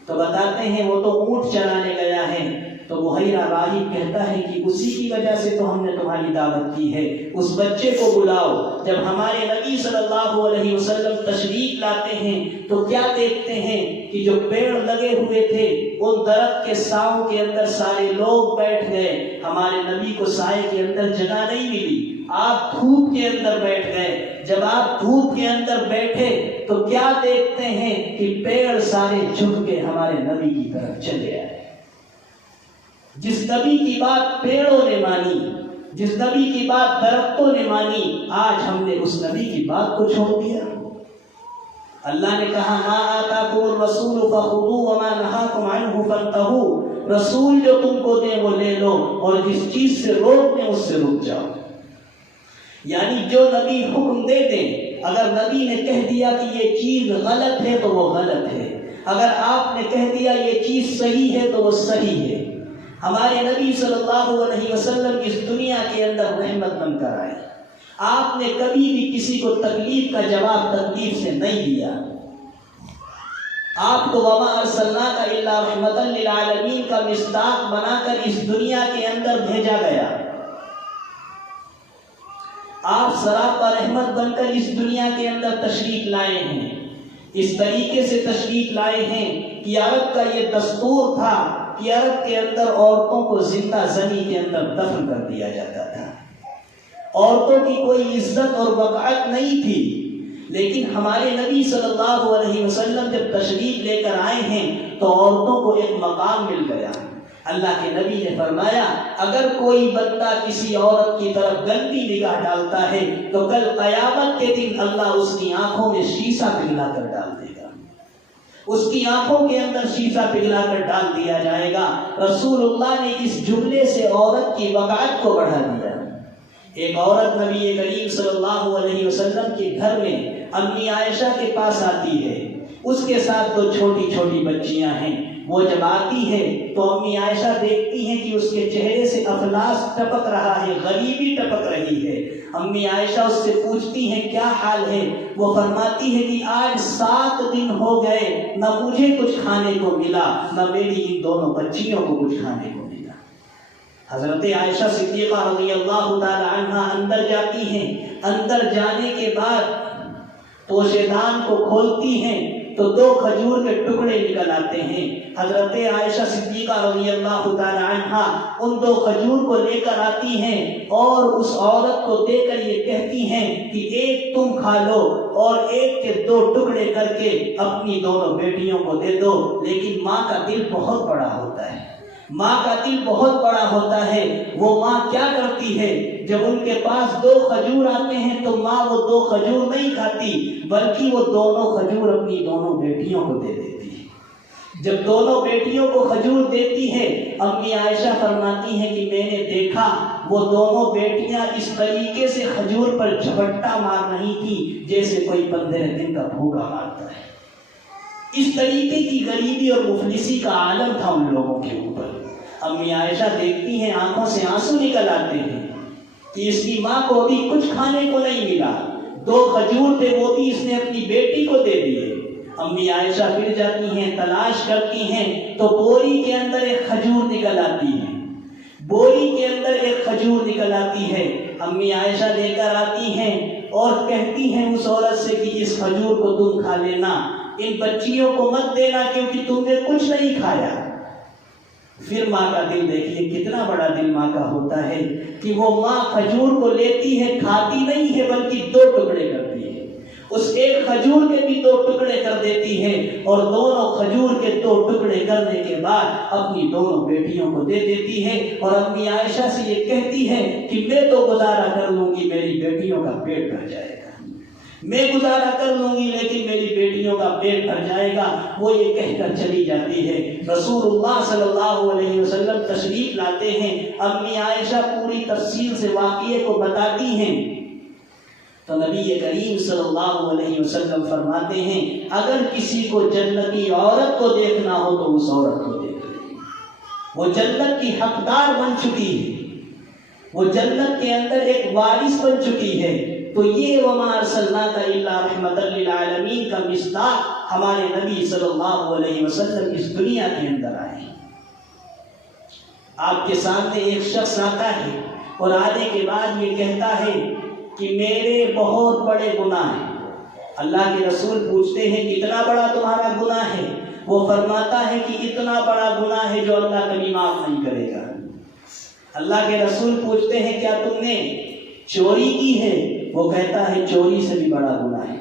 تو بتاتے ہیں وہ تو اونٹ چرانے گیا ہے۔ تو بحیرہ راغب کہتا ہے کہ اسی کی وجہ سے تو ہم نے تمہاری دعوت کی ہے، اس بچے کو بلاؤ۔ جب ہمارے نبی صلی اللہ علیہ وسلم تشریف لاتے ہیں تو کیا دیکھتے ہیں کہ جو پیڑ لگے ہوئے تھے ان درخت کے سائوں کے اندر سارے لوگ بیٹھ گئے، ہمارے نبی کو سائے کے اندر جگہ نہیں ملی، آپ دھوپ کے اندر بیٹھ گئے۔ جب آپ دھوپ کے اندر بیٹھے تو کیا دیکھتے ہیں کہ پیڑ سارے جھک کے ہمارے نبی کی طرف چلے آئے۔ جس نبی کی بات پیڑوں نے مانی، جس نبی کی بات درختوں نے مانی، آج ہم نے اس نبی کی بات کو چھوڑ دیا۔ اللہ نے کہا ما آتاکم الرسول فخذوہ وما نہاکم عنہ فانتہوا، رسول جو تم کو دیں وہ لے لو، اور جس چیز سے روک دیں اس سے رک جاؤ۔ یعنی جو نبی حکم دے دیں، اگر نبی نے کہہ دیا کہ یہ چیز غلط ہے تو وہ غلط ہے، اگر آپ نے کہہ دیا یہ چیز صحیح ہے تو وہ صحیح ہے۔ ہمارے نبی صلی اللہ علیہ وسلم اس دنیا کے اندر رحمت بن کر آئے، آپ نے کبھی بھی کسی کو تکلیف کا جواب تکلیف سے نہیں دیا۔ آپ کو وما ارسلناک الا رحمۃ للعالمین کا مصداق بنا کر اس دنیا کے اندر بھیجا گیا۔ آپ سراپا رحمت بن کر اس دنیا کے اندر تشریف لائے ہیں، اس طریقے سے تشریف لائے ہیں کہ عرب کا یہ دستور تھا کہ عرب کے اندر عورتوں کو زندہ زمین کے اندر دفن کر دیا جاتا تھا، عورتوں کی کوئی عزت اور وقعت نہیں تھی۔ لیکن ہمارے نبی صلی اللہ علیہ وسلم جب تشریف لے کر آئے ہیں تو عورتوں کو ایک مقام مل گیا۔ اللہ کے نبی نے فرمایا اگر کوئی بندہ کسی عورت کی طرف گندی نگاہ ڈالتا ہے تو کل قیامت کے دن اللہ اس کی آنکھوں میں شیشہ پگھلا کر ڈال دے گا، اس کی آنکھوں کے اندر شیشہ پگھلا کر ڈال دیا جائے گا۔ رسول اللہ نے اس جملے سے عورت کی وقعت کو بڑھا دیا۔ ایک عورت نبی کریم صلی اللہ علیہ وسلم کے گھر میں امی عائشہ کے پاس آتی ہے اس کے ساتھ 2 چھوٹی چھوٹی بچیاں ہیں۔ وہ جب آتی ہے تو امی عائشہ دیکھتی ہیں کہ اس کے چہرے سے افلاس ٹپک رہا ہے، غریبی ٹپک رہی ہے۔ امی عائشہ اس سے پوچھتی ہیں کیا حال ہے؟ وہ فرماتی ہے کہ آج 7 دن ہو گئے، نہ مجھے کچھ کھانے کو ملا، نہ میری ان دونوں بچیوں کو کچھ کھانے کو ملا۔ حضرت عائشہ صدیقہ رضی اللہ تعالی عنہا اندر جاتی ہیں۔ اندر جانے کے بعد پوشیدان کو کھولتی ہیں تو 2 کھجور کے ٹکڑے نکل آتے ہیں۔ حضرت عائشہ صدیقہ رضی اللہ تعالی عنہا ان 2 کھجور کو لے کر آتی ہیں اور اس عورت کو دے کر یہ کہتی ہیں کہ ایک تم کھا لو اور ایک کے 2 ٹکڑے کر کے اپنی دونوں بیٹیوں کو دے دو۔ لیکن ماں کا دل بہت بڑا ہوتا ہے، ماں کا دل بہت بڑا ہوتا ہے۔ وہ ماں کیا کرتی ہے؟ جب ان کے پاس 2 کھجور آتے ہیں تو ماں وہ 2 کھجور نہیں کھاتی، بلکہ وہ دونوں کھجور اپنی دونوں بیٹیوں کو دے دیتی ہے۔ جب دونوں بیٹیوں کو کھجور دیتی ہے، امی عائشہ فرماتی ہیں کہ میں نے دیکھا وہ دونوں بیٹیاں اس طریقے سے کھجور پر جھپٹا مار رہی تھی جیسے کوئی 15 دن کا بھوکا مارتا ہے۔ اس طریقے کی غریبی اور مفلسی کا عالم تھا ان لوگوں کے اوپر۔ امی عائشہ دیکھتی ہیں، آنکھوں سے آنسو نکل آتے ہیں کہ اس کی ماں کو ابھی کچھ کھانے کو نہیں ملا، 2 کھجور تھے وہ بھی اس نے اپنی بیٹی کو دے دیے۔ امی عائشہ پھر جاتی ہیں، تلاش کرتی ہیں تو بوری کے اندر ایک کھجور نکل آتی ہے، بوری کے اندر ایک کھجور نکل آتی ہے۔ امی عائشہ لے کر آتی ہیں اور کہتی ہیں اس عورت سے کہ اس کھجور کو تم کھا لینا، ان بچیوں کو مت دینا کیونکہ تم نے کچھ نہیں کھایا۔ پھر ماں کا دل دیکھیے کتنا بڑا دل ماں کا ہوتا ہے کہ وہ ماں کھجور کو لیتی ہے، کھاتی نہیں ہے بلکہ 2 ٹکڑے کرتی ہے۔ اس ایک کھجور کے بھی 2 ٹکڑے کر دیتی ہے اور دونوں کھجور کے 2 ٹکڑے کرنے کے بعد اپنی دونوں بیٹیوں کو دے دیتی ہے اور امی عائشہ سے یہ کہتی ہے کہ میں تو گزارا کر لوں گی، میری بیٹیوں کا پیٹ بھر جائے گا، میں گزارا کر لوں گی لیکن میری بیٹیوں کا پیٹ بھر جائے گا۔ وہ یہ کہہ کر چلی جاتی ہے۔ رسول اللہ صلی اللہ علیہ وسلم تشریف لاتے ہیں، امی عائشہ پوری تفصیل سے واقعے کو بتاتی ہیں تو نبی کریم صلی اللہ علیہ وسلم فرماتے ہیں اگر کسی کو جنتی عورت کو دیکھنا ہو تو اس عورت کو دیکھ لیں، وہ جنت کی حقدار بن چکی ہے، وہ جنت کے اندر ایک وارث بن چکی ہے۔ تو یہ وما ارسلناک الا رحمۃ للعالمین کا مصداق ہمارے نبی صلی اللہ علیہ وسلم اس دنیا کے اندر آئے۔ آپ کے سامنے ایک شخص آتا ہے اور آنے کے بعد یہ کہتا ہے کہ میرے بہت بڑے گناہ ہیں۔ اللہ کے رسول پوچھتے ہیں کتنا بڑا تمہارا گناہ ہے؟ وہ فرماتا ہے کہ اتنا بڑا گناہ ہے جو اللہ کبھی معاف نہیں کرے گا۔ اللہ کے رسول پوچھتے ہیں کیا تم نے چوری کی ہے؟ وہ کہتا ہے چوری سے بھی بڑا گناہ ہے۔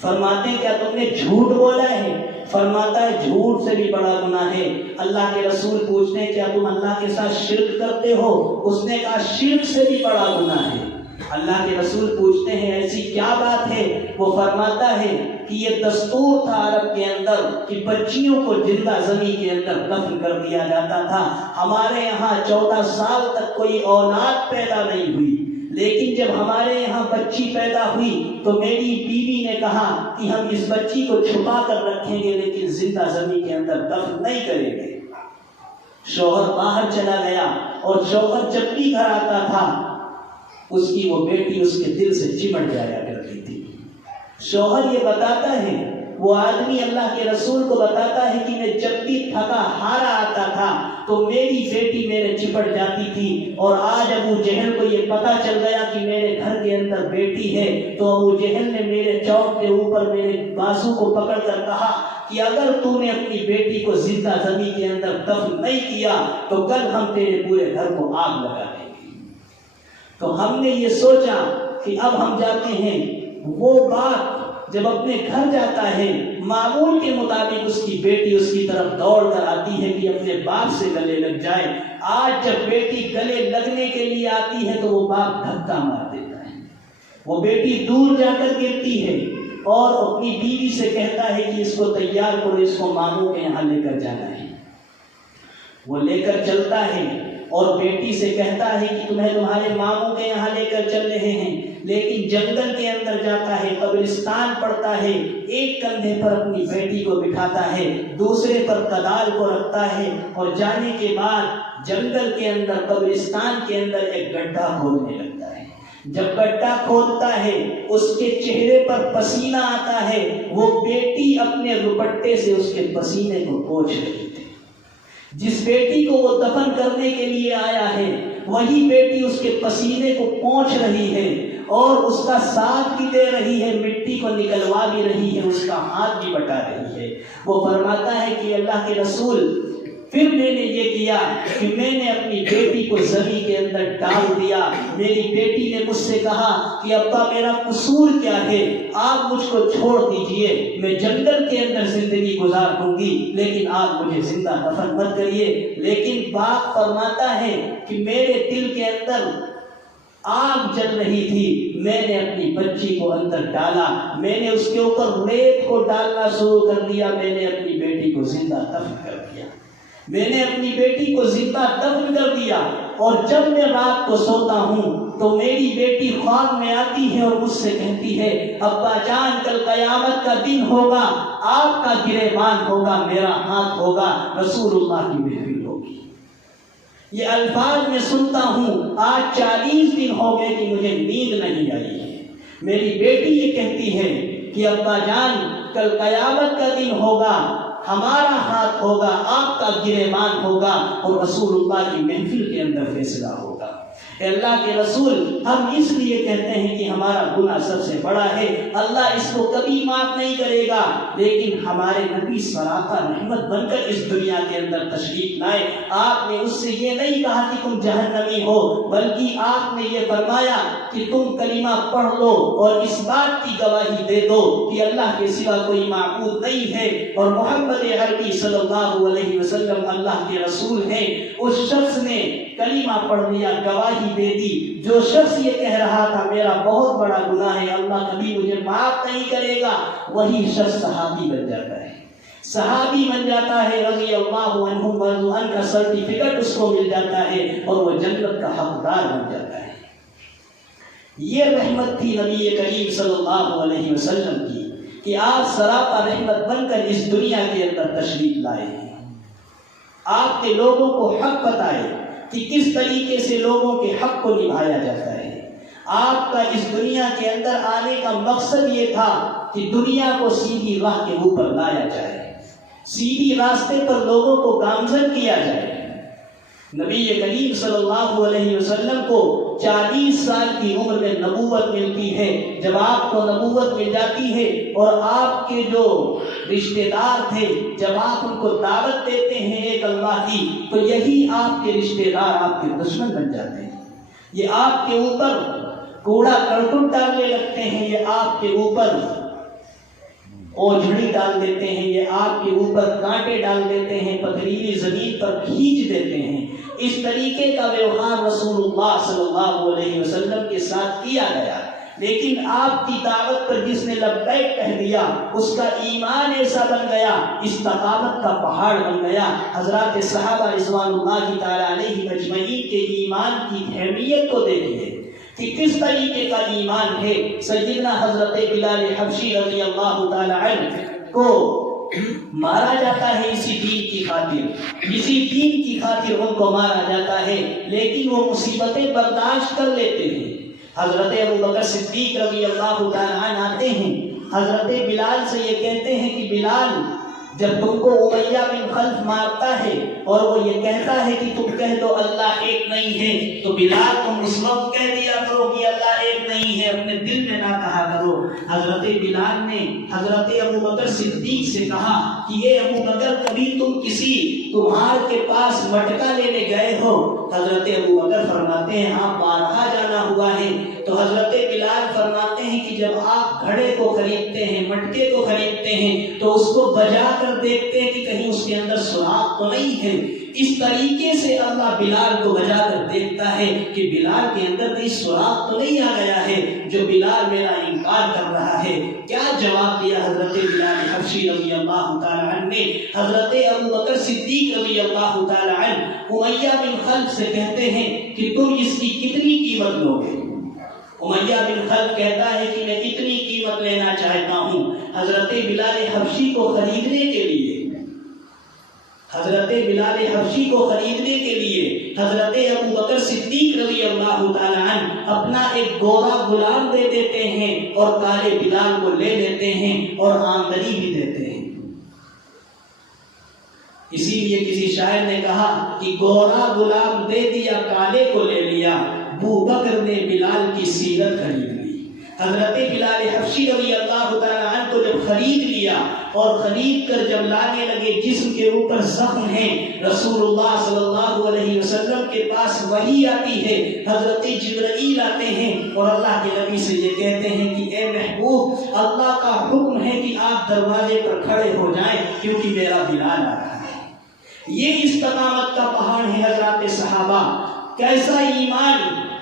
فرماتے ہیں کیا تم نے جھوٹ بولا ہے؟ فرماتا ہے جھوٹ سے بھی بڑا گناہ ہے۔ اللہ کے رسول پوچھتے ہیں کیا تم اللہ کے ساتھ شرک کرتے ہو؟ اس نے کہا شرک سے بھی بڑا گناہ ہے۔ اللہ کے رسول پوچھتے ہیں ایسی کیا بات ہے؟ وہ فرماتا ہے کہ یہ دستور تھا عرب کے اندر کہ بچیوں کو زندہ زمین کے اندر دفن کر دیا جاتا تھا۔ ہمارے یہاں 14 سال تک کوئی اولاد پیدا نہیں ہوئی، لیکن جب ہمارے یہاں بچی پیدا ہوئی تو میری بیوی نے کہا کہ ہم اس بچی کو چھپا کر رکھیں گے لیکن زندہ زمین کے اندر دفن نہیں کریں گے۔ شوہر باہر چلا گیا اور شوہر جب بھی گھر آتا تھا اس کی وہ بیٹی اس کے دل سے چمٹ جایا کرتی تھی۔ شوہر یہ بتاتا ہے، وہ آدمی اللہ کے رسول کو بتاتا ہے کہ میں جب بھی تھکا ہارا آتا تھا تو میری بیٹی میرے چپٹ جاتی تھی، اور آج ابو جہل کو یہ پتا چل گیا کہ میرے گھر کے اندر بیٹی ہے تو ابو جہل نے میرے چوک کے اوپر میرے بازو کو پکڑ کر کہا کہ اگر تو نے اپنی بیٹی کو زندہ زمین کے اندر دفن نہیں کیا تو کل ہم تیرے پورے گھر کو آگ لگا دیں گے۔ تو ہم نے یہ سوچا کہ اب ہم جاتے ہیں، وہ بات جب اپنے گھر جاتا ہے معمول کے مطابق اس کی بیٹی اس کی طرف دوڑ کر آتی ہے کہ اپنے باپ سے گلے لگ جائے۔ آج جب بیٹی گلے لگنے کے لیے آتی ہے تو وہ باپ دھکا مار دیتا ہے، وہ بیٹی دور جا کر گرتی ہے اور اپنی بیوی سے کہتا ہے کہ اس کو تیار کرو، اس کو ماموں کے یہاں لے کر جانا ہے۔ وہ لے کر چلتا ہے اور بیٹی سے کہتا ہے کہ تمہیں تمہارے ماموں کے یہاں لے کر چل رہے ہیں، لیکن جنگل کے اندر جاتا ہے، قبرستان پڑتا ہے، ایک کندھے پر اپنی بیٹی کو بٹھاتا ہے، دوسرے پر کدال کو رکھتا ہے، اور جانے کے بعد جنگل کے اندر قبرستان کے اندر ایک گڈھا کھودنے لگتا ہے۔ جب گڈھا کھودتا ہے اس کے چہرے پر پسینہ آتا ہے، وہ بیٹی اپنے دوپٹے سے اس کے پسینے کو پوچھ رہی تھی۔ جس بیٹی کو وہ دفن کرنے کے لیے آیا ہے وہی بیٹی اس کے پسینے کو پوچھ رہی ہے اور اس کا ساتھ بھی دے رہی ہے، مٹی کو نکلوا بھی رہی ہے، اس کا ہاتھ بھی بٹا رہی ہے۔ وہ فرماتا ہے کہ اللہ کے رسول، پھر میں نے یہ کیا کہ میں نے اپنی بیٹی کو زمین کے اندر ڈال دیا۔ میری بیٹی نے مجھ سے کہا کہ ابا میرا قصور کیا ہے، آپ مجھ کو چھوڑ دیجئے، میں جنگل کے اندر زندگی گزار دوں گی، لیکن آپ مجھے زندہ دفن مت کریے۔ لیکن باپ فرماتا ہے کہ میرے دل کے اندر آگ جل رہی تھی، میں نے اپنی بچی کو اندر ڈالا، میں نے اس کے اوپر ریت کو ڈالنا شروع کر دیا، میں نے اپنی بیٹی کو زندہ دفن کر دیا، میں نے اپنی بیٹی کو زندہ دفن کر دیا۔ اور جب میں رات کو سوتا ہوں تو میری بیٹی خواب میں آتی ہے اور مجھ سے کہتی ہے، ابا جان کل قیامت کا دن ہوگا، آپ کا گریبان ہوگا، میرا ہاتھ ہوگا، رسول اللہ کی محفل ہوگی۔ یہ الفاظ میں سنتا ہوں، آج 40 دن ہو گئے کہ مجھے نیند نہیں آئی ہے۔ میری بیٹی یہ کہتی ہے کہ ابا جان کل قیامت کا دن ہوگا، ہمارا ہاتھ ہوگا، آپ کا گریبان ہوگا، اور رسول اللہ کی محفل کے اندر فیصلہ ہوگا۔ اے اللہ کے رسول، ہم اس لیے کہتے ہیں کہ ہمارا گناہ سب سے بڑا ہے، اللہ اس کو کبھی معاف نہیں کرے گا، لیکن ہمارے نبی سراپا رحمت بن کر اس دنیا کے اندر تشریف لائے۔ آپ نے اس سے یہ نہیں کہا کہ تم جہنمی ہو، بلکہ آپ نے یہ فرمایا کہ تم کلمہ پڑھ لو اور اس بات کی گواہی دے دو کہ اللہ کے سوا کوئی معبود نہیں ہے، اور محمد عربی صلی اللہ علیہ وسلم اللہ کے رسول ہیں۔ اس شخص نے کلمہ پڑھ لیا، گواہی دے دی۔ جو شخص یہ کہہ رہا تھا میرا بہت بڑا گناہ ہے، اللہ کبھی مجھے معاف نہیں کرے گا، وہی شخص صحابی بن جاتا ہے، صحابی بن جاتا ہے، رضی اللہ عنہم ورضوا عنہ کا سرٹیفکیٹ اس کو مل جاتا ہے، اور وہ جنت کا حقدار بن جاتا ہے۔ یہ رحمت تھی نبی کریم صلی اللہ علیہ وسلم کی کہ آپ سراپا رحمت بن کر اس دنیا کے اندر تشریف لائے ہیں۔ آپ نے لوگوں کو حق بتائے کہ کس طریقے سے لوگوں کے حق کو نبھایا جاتا ہے۔ آپ کا اس دنیا کے اندر آنے کا مقصد یہ تھا کہ دنیا کو سیدھی راہ کے اوپر لایا جائے، سیدھی راستے پر لوگوں کو گامزن کیا جائے۔ نبی کریم صلی اللہ علیہ وسلم کو 40 سال کی عمر میں نبوت ملتی ہے۔ جب آپ کو نبوت مل جاتی ہے اور آپ کے جو رشتہ دار تھے، جب آپ ان کو دعوت دیتے ہیں ایک اللہ کی، تو یہی آپ کے رشتہ دار آپ کے دشمن بن جاتے ہیں۔ یہ آپ کے اوپر کوڑا کرکٹ ڈالنے لگتے ہیں، یہ آپ کے اوپر اوجھڑی ڈال دیتے ہیں، یہ آپ کے اوپر کانٹے ڈال دیتے ہیں، پتھریلی زمین پر کھینچ دیتے ہیں۔ اس طریقے کا ویوہار رسول اللہ صلی اللہ علیہ وسلم کے ساتھ کیا گیا، لیکن آپ کی دعوت پر جس نے لبیک کہہ دیا اس کا ایمان ایسا بن گیا، استقامت کا پہاڑ بن گیا۔ حضرات صحابہ رضوان اللہ تعالی علیہ اجمعین کے ایمان کی اہمیت کو دیکھیے کہ کس طریقے کا ایمان ہے۔ سیدنا حضرت بلال حبشی رضی اللہ تعالی عنہ کو مارا جاتا ہے اسی دین کی خاطر، اسی دین کی خاطر ان کو مارا جاتا ہے، لیکن وہ مصیبتیں برداشت کر لیتے ہیں۔ حضرت ابوبکر صدیق رضی اللہ تعالی عنہ آتے ہیں، حضرت بلال سے یہ کہتے ہیں کہ بلال، جب تم کو امیہ بن خلف مارتا ہے اور وہ یہ کہتا ہے کہ تم کہہ دو اللہ ایک نہیں ہے، تو بلال تم اس وقت کہہ دیا کرو کہ اللہ ایک نہیں ہے، اپنے دل میں نہ کہا کرو۔ حضرت بلال نے حضرت ابوبکر صدیق سے کہا کہ یہ ابوبکر کبھی تم کسی تمہار کے پاس مٹکا لینے گئے ہو؟ حضرت ابوبکر فرماتے ہیں ہاں، بارہا جانا ہوا ہے، تو حضرت بلال فرماتے ہیں کہ جب آپ گھڑے کو خریدتے ہیں، مٹکے کو خریدتے ہیں، تو اس کو بجا کر دیکھتے ہیں کہ کہیں اس کے اندر سراغ تو نہیں ہے۔ اس طریقے سے اللہ بلال کو بجا کر دیکھتا ہے کہ بلال کے اندر کہیں سراغ تو نہیں آ گیا ہے جو بلال میرا انکار کر رہا ہے۔ کیا جواب دیا حضرت بلال حبشی رضی اللہ تعالی عنہ نے؟ حضرت ابوبکر صدیق رضی اللہ تعالی عنہ امیہ بن خلف سے کہتے ہیں کہ تم اس کی کتنی قیمت لوگے؟ امیہ بن خلف کہتا ہے کہ میں اتنی قیمت لینا چاہتا ہوں۔ حضرت بلال حبشی کو خریدنے کے لیے حضرت ابوبکر صدیق رضی اللہ تعالی عنہ اپنا ایک گورا غلام دے دیتے ہیں اور کالے بلال کو لے لیتے ہیں اور آمدنی بھی دیتے ہیں۔ اسی لیے کسی شاعر نے کہا کہ گورا غلام دے دیا، کالے کو لے لیا، ابوبکر نے بلال کی سیرت خرید لی۔ حضرت بلال حبشی رضی اللہ تعالی عنہ کو جب خرید لیا اور خرید کر جب لانے لگے، جسم کے اوپر زخم ہیں، رسول اللہ صلی اللہ علیہ وسلم کے پاس وحی آتی ہے، حضرت جبرائیل آتے ہیں اور اللہ کے نبی سے یہ کہتے ہیں کہ اے محبوب، اللہ کا حکم ہے کہ آپ دروازے پر کھڑے ہو جائیں کیونکہ میرا بلال آ رہا ہے۔ یہ استقامت کا پہاڑ ہے حضرات صحابہ۔ کیسا ایمان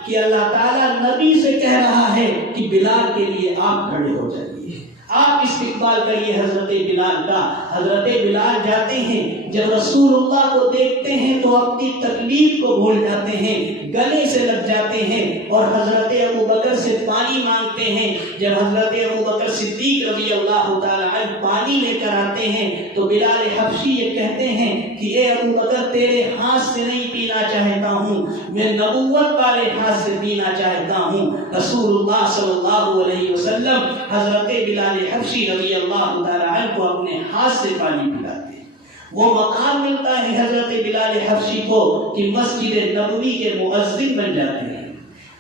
کہ اللہ تعالیٰ نبی سے کہہ رہا ہے کہ بلال کے لیے آپ کھڑے ہو جائیے، آپ استقبال کریے حضرت بلال کا۔ حضرت بلال جاتے ہیں، جب رسول اللہ کو دیکھتے ہیں تو اپنی تکلیف کو بھول جاتے ہیں، گلے سے لگ جاتے ہیں اور حضرت ابوبکر سے پانی مانگتے ہیں۔ جب حضرت ابوبکر صدیق رضی اللہ تعالی عنہ پانی لے کر آتے ہیں تو بلال حبشی یہ کہتے ہیں کہ اے ابوبکر، تیرے ہاتھ سے نہیں پینا چاہتا ہوں، میں نبوت والے ہاتھ سے پینا چاہتا ہوں۔ رسول اللہ صلی اللہ علیہ وسلم حضرت بلال حبشی رضی اللہ تعالی عنہ کو اپنے ہاتھ سے پانی پلاتے ہیں۔ وہ مقام ملتا ہے حضرت بلال حبشی کو کہ مسجد نبوی کے مؤذن بن جاتے ہیں،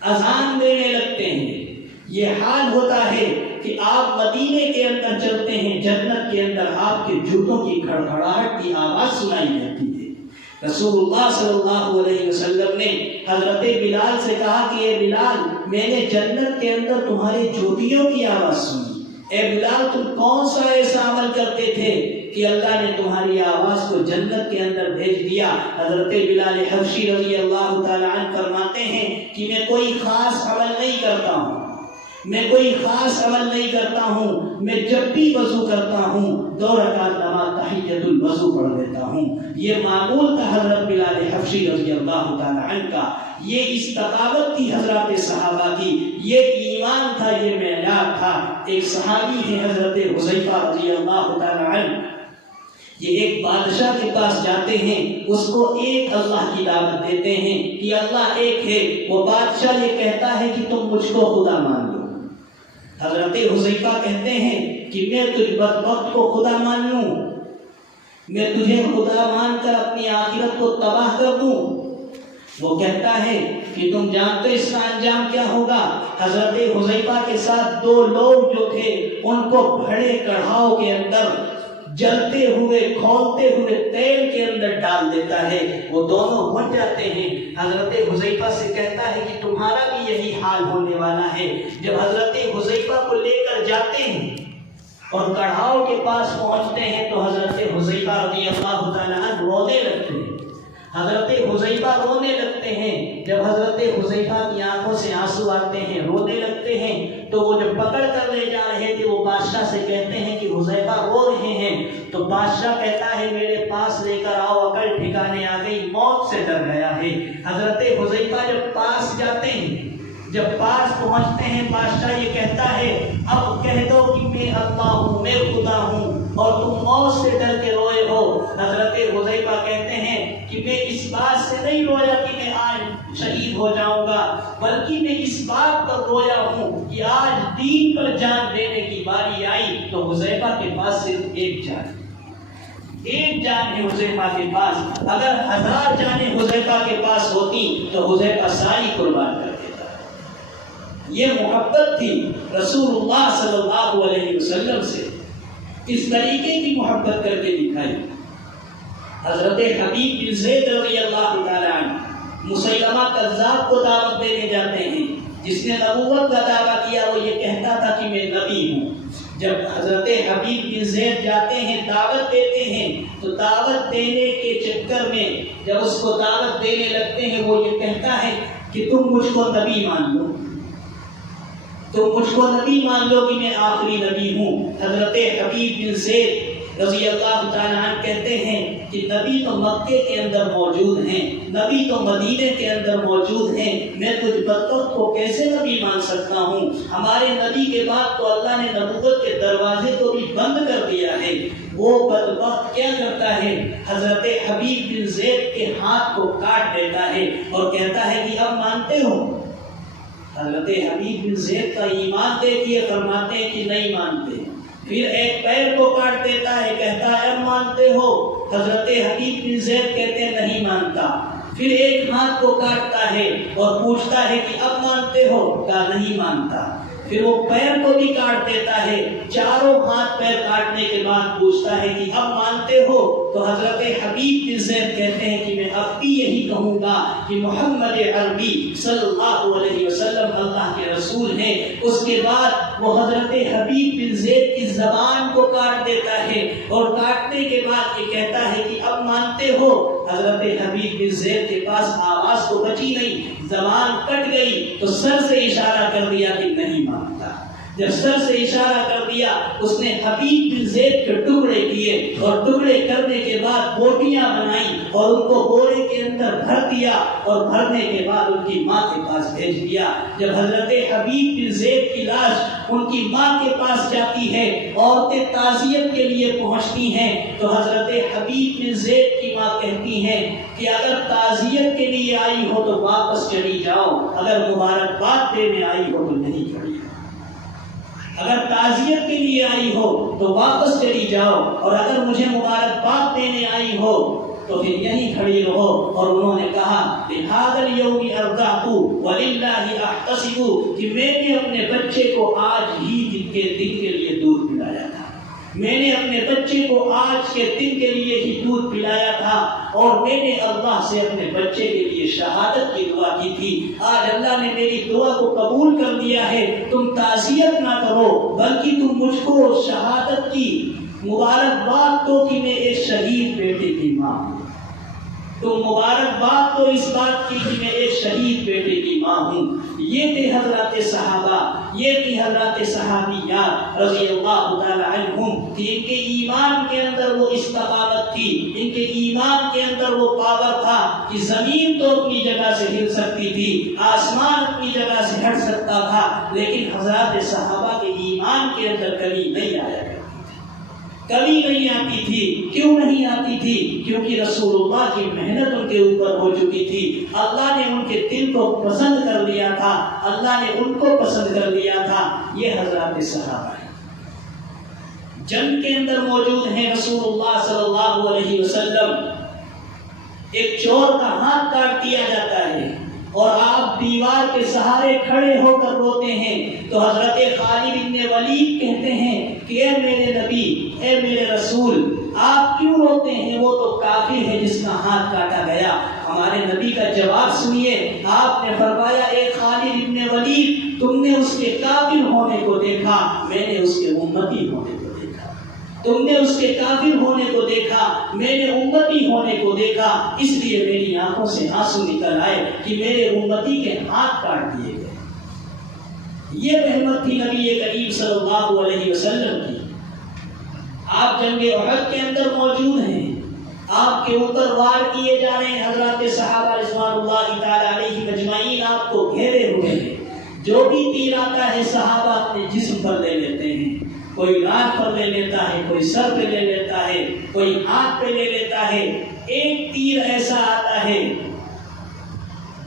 اذان دینے لگتے ہیں۔ یہ حال ہوتا ہے کہ آپ مدینے کے اندر چلتے ہیں، جنت کے اندر آپ کے جوتوں کی کھڑکھڑاہٹ کی آواز سنائی دیتی ہے۔ رسول اللہ صلی اللہ علیہ وسلم نے حضرت بلال سے کہا کہ اے بلال، میں نے جنت کے اندر تمہارے جوتیوں کی آواز سنی۔ اے بلال، تم کون سا ایسا عمل کرتے تھے کہ اللہ نے تمہاری آواز کو جنت کے اندر بھیج دیا؟ حضرت بلال حبشی رضی اللہ تعالی عنہ فرماتے ہیں کہ میں کوئی خاص عمل نہیں کرتا ہوں، میں جب بھی وضو کرتا ہوں 2 رکعت نماز تحیۃ الوضو پڑھ لیتا ہوں۔ یہ معمول تھا حضرت بلال حبشی رضی اللہ تعالی عنہ کا۔ یہ استقامت تھی حضرات صحابہ کی، یہ ایمان تھا، یہ معیار تھا۔ ایک صحابی ہے حضرت حذیفہ رضی اللہ تعالی عنہ، یہ ایک بادشاہ کے پاس جاتے ہیں، اس کو ایک اللہ کی دعوت دیتے ہیں کہ اللہ ایک ہے۔ وہ بادشاہ یہ کہتا ہے کہ تم مجھ کو خدا مان لو۔ حضرت حذیفہ کہتے ہیں کہ میں تجھ بدبخت کو خدا مان لوں، میں تجھے خدا مان کر اپنی آخرت کو تباہ کر دوں؟ وہ کہتا ہے کہ تم جانتے اس کا انجام کیا ہوگا؟ حضرت حذیفہ کے ساتھ 2 لوگ جو تھے ان کو بڑے کڑھاؤ کے اندر جلتے ہوئے کھولتے ہوئے تیل کے اندر ڈال دیتا ہے، وہ دونوں مر جاتے ہیں۔ حضرت حذیفہ سے کہتا ہے کہ تمہارا بھی یہی حال ہونے والا ہے۔ جب حضرت حذیفہ کو لے کر جاتے ہیں اور کڑھاؤ کے پاس پہنچتے ہیں تو حضرت حذیفہ رضی اللہ تعالیٰ عنہ رونے لگتے ہیں۔ حضرت حذیفہ رونے لگتے ہیں۔ جب حضرت حذیفہ کی آنکھوں سے آنسو آتے ہیں، رونے لگتے ہیں، تو وہ جب پکڑ کر لے جا رہے تھے وہ بادشاہ سے کہتے ہیں کہ حذیفہ رو رہے ہیں، تو بادشاہ کہتا ہے میرے پاس لے کر آؤ، عقل ٹھکانے آ گئی، موت سے ڈر گیا ہے۔ حضرت حذیفہ جب پاس جاتے ہیں، جب پاس پہنچتے ہیں، بادشاہ یہ کہتا ہے اب کہہ دو کہ میں اللہ ہوں، میں خدا ہوں، اور تم موت سے ڈر کے روئے ہو۔ حضرت حذیفہ کہتے ہیں کہ میں اس بات سے نہیں رویا کہ میں آج شہید ہو جاؤں گا، بلکہ میں اس بات پر رویا ہوں کہ آج دین پر جان دینے کی باری آئی۔ تو حذیفہ کے پاس صرف ایک جان ہے حذیفہ کے پاس۔ اگر 1000 جانیں حذیفہ کے پاس ہوتی تو حذیفہ ساری قربان کر دیتا۔ یہ محبت تھی رسول اللہ صلی اللہ علیہ وسلم سے، اس طریقے کی محبت کر کے دکھائی۔ حضرت حبیب بن زید رضی اللہ تعالی عنہ مسیلمہ کذاب کو دعوت دینے جاتے ہیں، جس نے نبوت کا دعویٰ کیا وہ یہ کہتا تھا کہ میں نبی ہوں۔ جب حضرت حبیب بن زید جاتے ہیں دعوت دیتے ہیں تو دعوت دینے کے چکر میں جب اس کو دعوت دینے لگتے ہیں وہ یہ کہتا ہے کہ تم مجھ کو نبی مان لو، تم مجھ کو نبی مان لو کہ میں آخری نبی ہوں۔ حضرت حبیب بن زید رضی اللہ تعالیٰ عنہ کہتے ہیں کہ نبی تو مکے کے اندر موجود ہیں، نبی تو مدینے کے اندر موجود ہیں، میں تجھ بدبخت کو کیسے نبی مان سکتا ہوں؟ ہمارے نبی کے بعد تو اللہ نے نبوت کے دروازے کو بھی بند کر دیا ہے۔ وہ بدبخت کیا کرتا ہے؟ حضرت حبیب بن زید کے ہاتھ کو کاٹ دیتا ہے اور کہتا ہے کہ اب مانتے ہو؟ حضرت حبیب بن زید کا ایمان دیکھیے، فرماتے ہیں کہ نہیں مانتے۔ پھر ایک پیر کو کاٹ دیتا ہے، کہتا ہے اب مانتے ہو؟ حضرت حبیب بن زید کہتے ہیں نہیں مانتا۔ پھر ایک ہاتھ کو کاٹتا ہے اور پوچھتا ہے کہ اب مانتے ہو؟ کہا نہیں مانتا۔ پھر وہ پیر کو بھی کاٹ دیتا ہے، چاروں ہاتھ پیر کاٹنے کے بعد پوچھتا ہے کہ اب مانتے ہو؟ تو حضرت حبیب بن زید کہتے ہیں کہ میں اب بھی یہی کہوں گا کہ محمد عربی صلی اللہ علیہ وسلم اللہ کے رسول ہیں۔ اس کے بعد وہ حضرت حبیب بن زید کی زبان کو کاٹ دیتا ہے اور کاٹنے کے بعد یہ کہتا ہے کہ اب مانتے ہو؟ حضرت حبیب بن زید کے پاس آواز تو بچی نہیں، زبان کٹ گئی، تو سر سے اشارہ کر دیا کہ نہیں مانتا۔ جب سر سے اشارہ کر دیا اس نے حبیب بن زید کے ٹکڑے کیے اور ٹکڑے کرنے کے بعد بوٹیاں بنائیں اور ان کو بورے کے اندر بھر دیا اور بھرنے کے بعد ان کی ماں کے پاس بھیج دیا۔ جب حضرت حبیب بن زید کی لاش ان کی ماں کے پاس جاتی ہے، عورتیں تعزیت کے لیے پہنچتی ہیں، تو حضرت حبیب بن زید کی ماں کہتی ہیں کہ اگر تعزیت کے لیے آئی ہو تو واپس چلی جاؤ، اگر مبارکباد دینے آئی ہو تو نہیں کھڑی، اگر تعزیت کے لیے آئی ہو تو واپس چلی جاؤ، اور اگر مجھے مبارکباد دینے آئی ہو تو پھر یہیں کھڑی رہو۔ اور انہوں نے کہا لِهَذَا الْيَوْمِ أَرْضَعْتُ وَلِلَّهِ أَحْتَسِبُ کہ میں نے اپنے بچے کو آج ہی دن کے لیے دودھ پلایا تھا، میں نے اپنے بچے کو آج کے دن کے لیے ہی دودھ پلایا تھا، اور میں نے اللہ سے اپنے بچے کے لیے شہادت کی دعا کی تھی۔ آج اللہ نے میری دعا کو قبول کر دیا ہے، تم تعزیت نہ کرو بلکہ تم مجھ کو شہادت کی مبارکباد دو کہ میں ایک شہید بیٹے کی ماں ہوں، تم مبارکباد تو اس بات کی کہ میں ایک شہید بیٹے کی ماں ہوں۔ یہ تھے حضرات صحابہ، یہ تھی حضرات صحابیات رضی اللہ تعالی عنہم کہ ان کے ایمان کے اندر وہ استقامت تھی، ان کے ایمان کے اندر وہ پاور تھا کہ زمین تو اپنی جگہ سے ہل سکتی تھی، آسمان اپنی جگہ سے ہٹ سکتا تھا، لیکن حضرات صحابہ کے ایمان کے اندر کمی نہیں آیا کرتی تھی، کمی نہیں آتی تھی۔ کیوں نہیں آتی تھی؟ کیونکہ رسول اللہ کی محنت ان کے اوپر ہو چکی تھی، اللہ نے ان کے دل کو پسند کر لیا تھا، اللہ نے ان کو پسند کر لیا تھا۔ یہ حضرات صحابہ ہیں، جنگ کے اندر موجود ہیں رسول اللہ صلی اللہ علیہ وسلم، ایک چور کا ہاتھ کاٹ دیا جاتا ہے اور آپ دیوار کے سہارے کھڑے ہو کر روتے ہیں، تو حضرت خالد بن ولید کہتے ہیں کہ اے میرے نبی، اے میرے رسول، آپ کیوں روتے ہیں؟ وہ تو کافر ہے جس کا ہاتھ کاٹا گیا۔ ہمارے نبی کا جواب سنیے، آپ نے فرمایا اے خالد بن ولید، تم نے اس کے کافر ہونے کو دیکھا، میں نے اس کے امتی ہونے کو دیکھا، تم نے اس کے کافر ہونے کو دیکھا، میں نے امتی ہونے کو دیکھا، اس لیے میری آنکھوں سے آنسو نکل آئے کہ میرے امتی کے ہاتھ کاٹ دیے گئے۔ یہ رحمت تھی نبی کریم صلی اللہ علیہ وسلم کی۔ آپ جنگ احد کے اندر موجود ہیں، آپ کے اوپر وار کیے جا رہے ہیں، حضرات صحابہ رضوان اللہ تعالی علیہ مجمعین آپ کو گھیرے ہوئے ہیں، جو بھی تیر آتا ہے صحابہ اپنے جسم پر لے لیتے ہیں، کوئی ران پر لے لیتا ہے، کوئی سر پہ لے لیتا ہے، کوئی ہاتھ پہ لے لیتا ہے۔ ایک تیر ایسا آتا ہے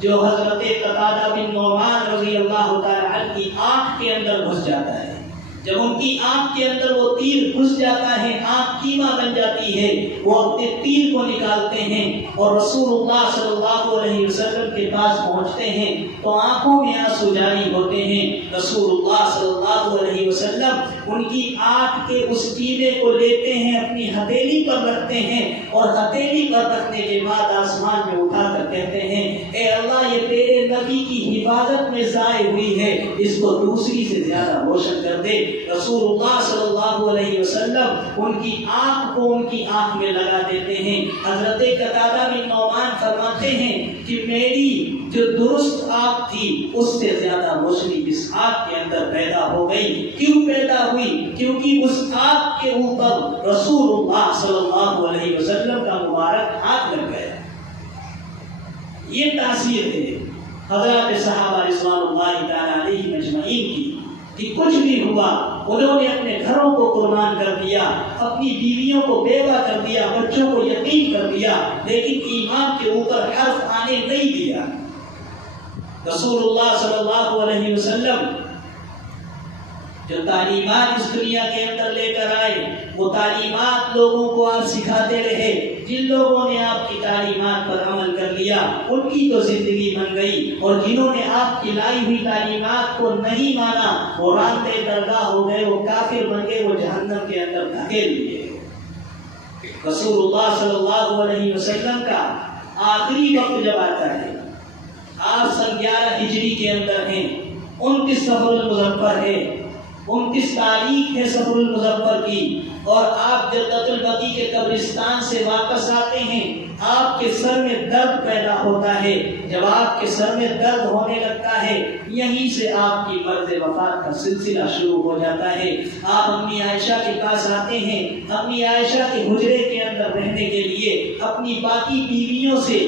جو حضرت قتادہ بن نعمان رضی اللہ تعالی عنہ کی آنکھ کے اندر گھس جاتا ہے۔ جب ان کی آنکھ کے اندر وہ تیر گھس جاتا ہے، آنکھ کیما بن جاتی ہے، وہ اپنے تیر کو نکالتے ہیں اور رسول اللہ صلی اللہ علیہ وسلم کے پاس پہنچتے ہیں تو آنکھوں میں آنسو جاری ہوتے ہیں۔ رسول اللہ صلی اللہ علیہ وسلم ان کی آنکھ کے اس کیمے کو لیتے ہیں، اپنی ہتھیلی پر رکھتے ہیں اور ہتھیلی پر رکھنے کے بعد آسمان میں اٹھا کر کہتے ہیں اے اللہ، یہ تیرے زندگی کی حفاظت میں ضائع ہوئی ہے اس کو دوسری سے زیادہ روشن کر دے۔ رسول اللہ صلی اللہ علیہ وسلم ان کی آنکھ کو ان کی آنکھ میں لگا دیتے ہیں۔ حضرت قتادہ بن نعمان فرماتے ہیں کہ میری جو درست آنکھ تھی اس سے زیادہ روشنی اس آنکھ کے اندر پیدا ہو گئی۔ کیوں پیدا ہوئی؟ کیونکہ اس آنکھ کے اوپر رسول اللہ صلی اللہ علیہ وسلم کا مبارک ہاتھ لگ گیا۔ یہ تاثیر ہے حضرات صحابہ رضوان اللہ تعالی علیہم اجمعین کی کہ کچھ بھی ہوا انہوں نے اپنے گھروں کو قربان کر دیا، اپنی بیویوں کو بیوہ کر دیا، بچوں کو یتیم کر دیا، لیکن ایمان کے اوپر حرف آنے نہیں دیا۔ رسول اللہ صلی اللہ علیہ وسلم جو تعلیمات اس دنیا کے اندر لے کر آئے وہ تعلیمات لوگوں کو آپ سکھاتے رہے۔ جن لوگوں نے آپ کی تعلیمات پر عمل کر لیا ان کی تو زندگی بن گئی، اور جنہوں نے آپ کی لائی ہوئی تعلیمات کو نہیں مانا وہ راندے درگاہ ہو گئے، وہ کافر بن گئے، وہ جہنم کے اندر دھکیل دیے۔ رسول اللہ صلی اللہ علیہ وسلم کا آخری وقت جب آتا ہے، آپ سن 11 ہجری کے اندر ہیں، 29 صفر المظفر ہے، 29 تاریخ ہے صفر المظفر کی، اور آپ جنت البقیع کے قبرستان سے واپس آتے ہیں، آپ کے سر میں درد پیدا ہوتا ہے۔ جب آپ کے سر میں درد ہونے لگتا ہے یہیں سے آپ کی مرض وفات کا سلسلہ شروع ہو جاتا ہے۔ آپ امی عائشہ کے پاس آتے ہیں، امی عائشہ کے حجرے کے اندر رہنے کے لیے اپنی باقی بیویوں سے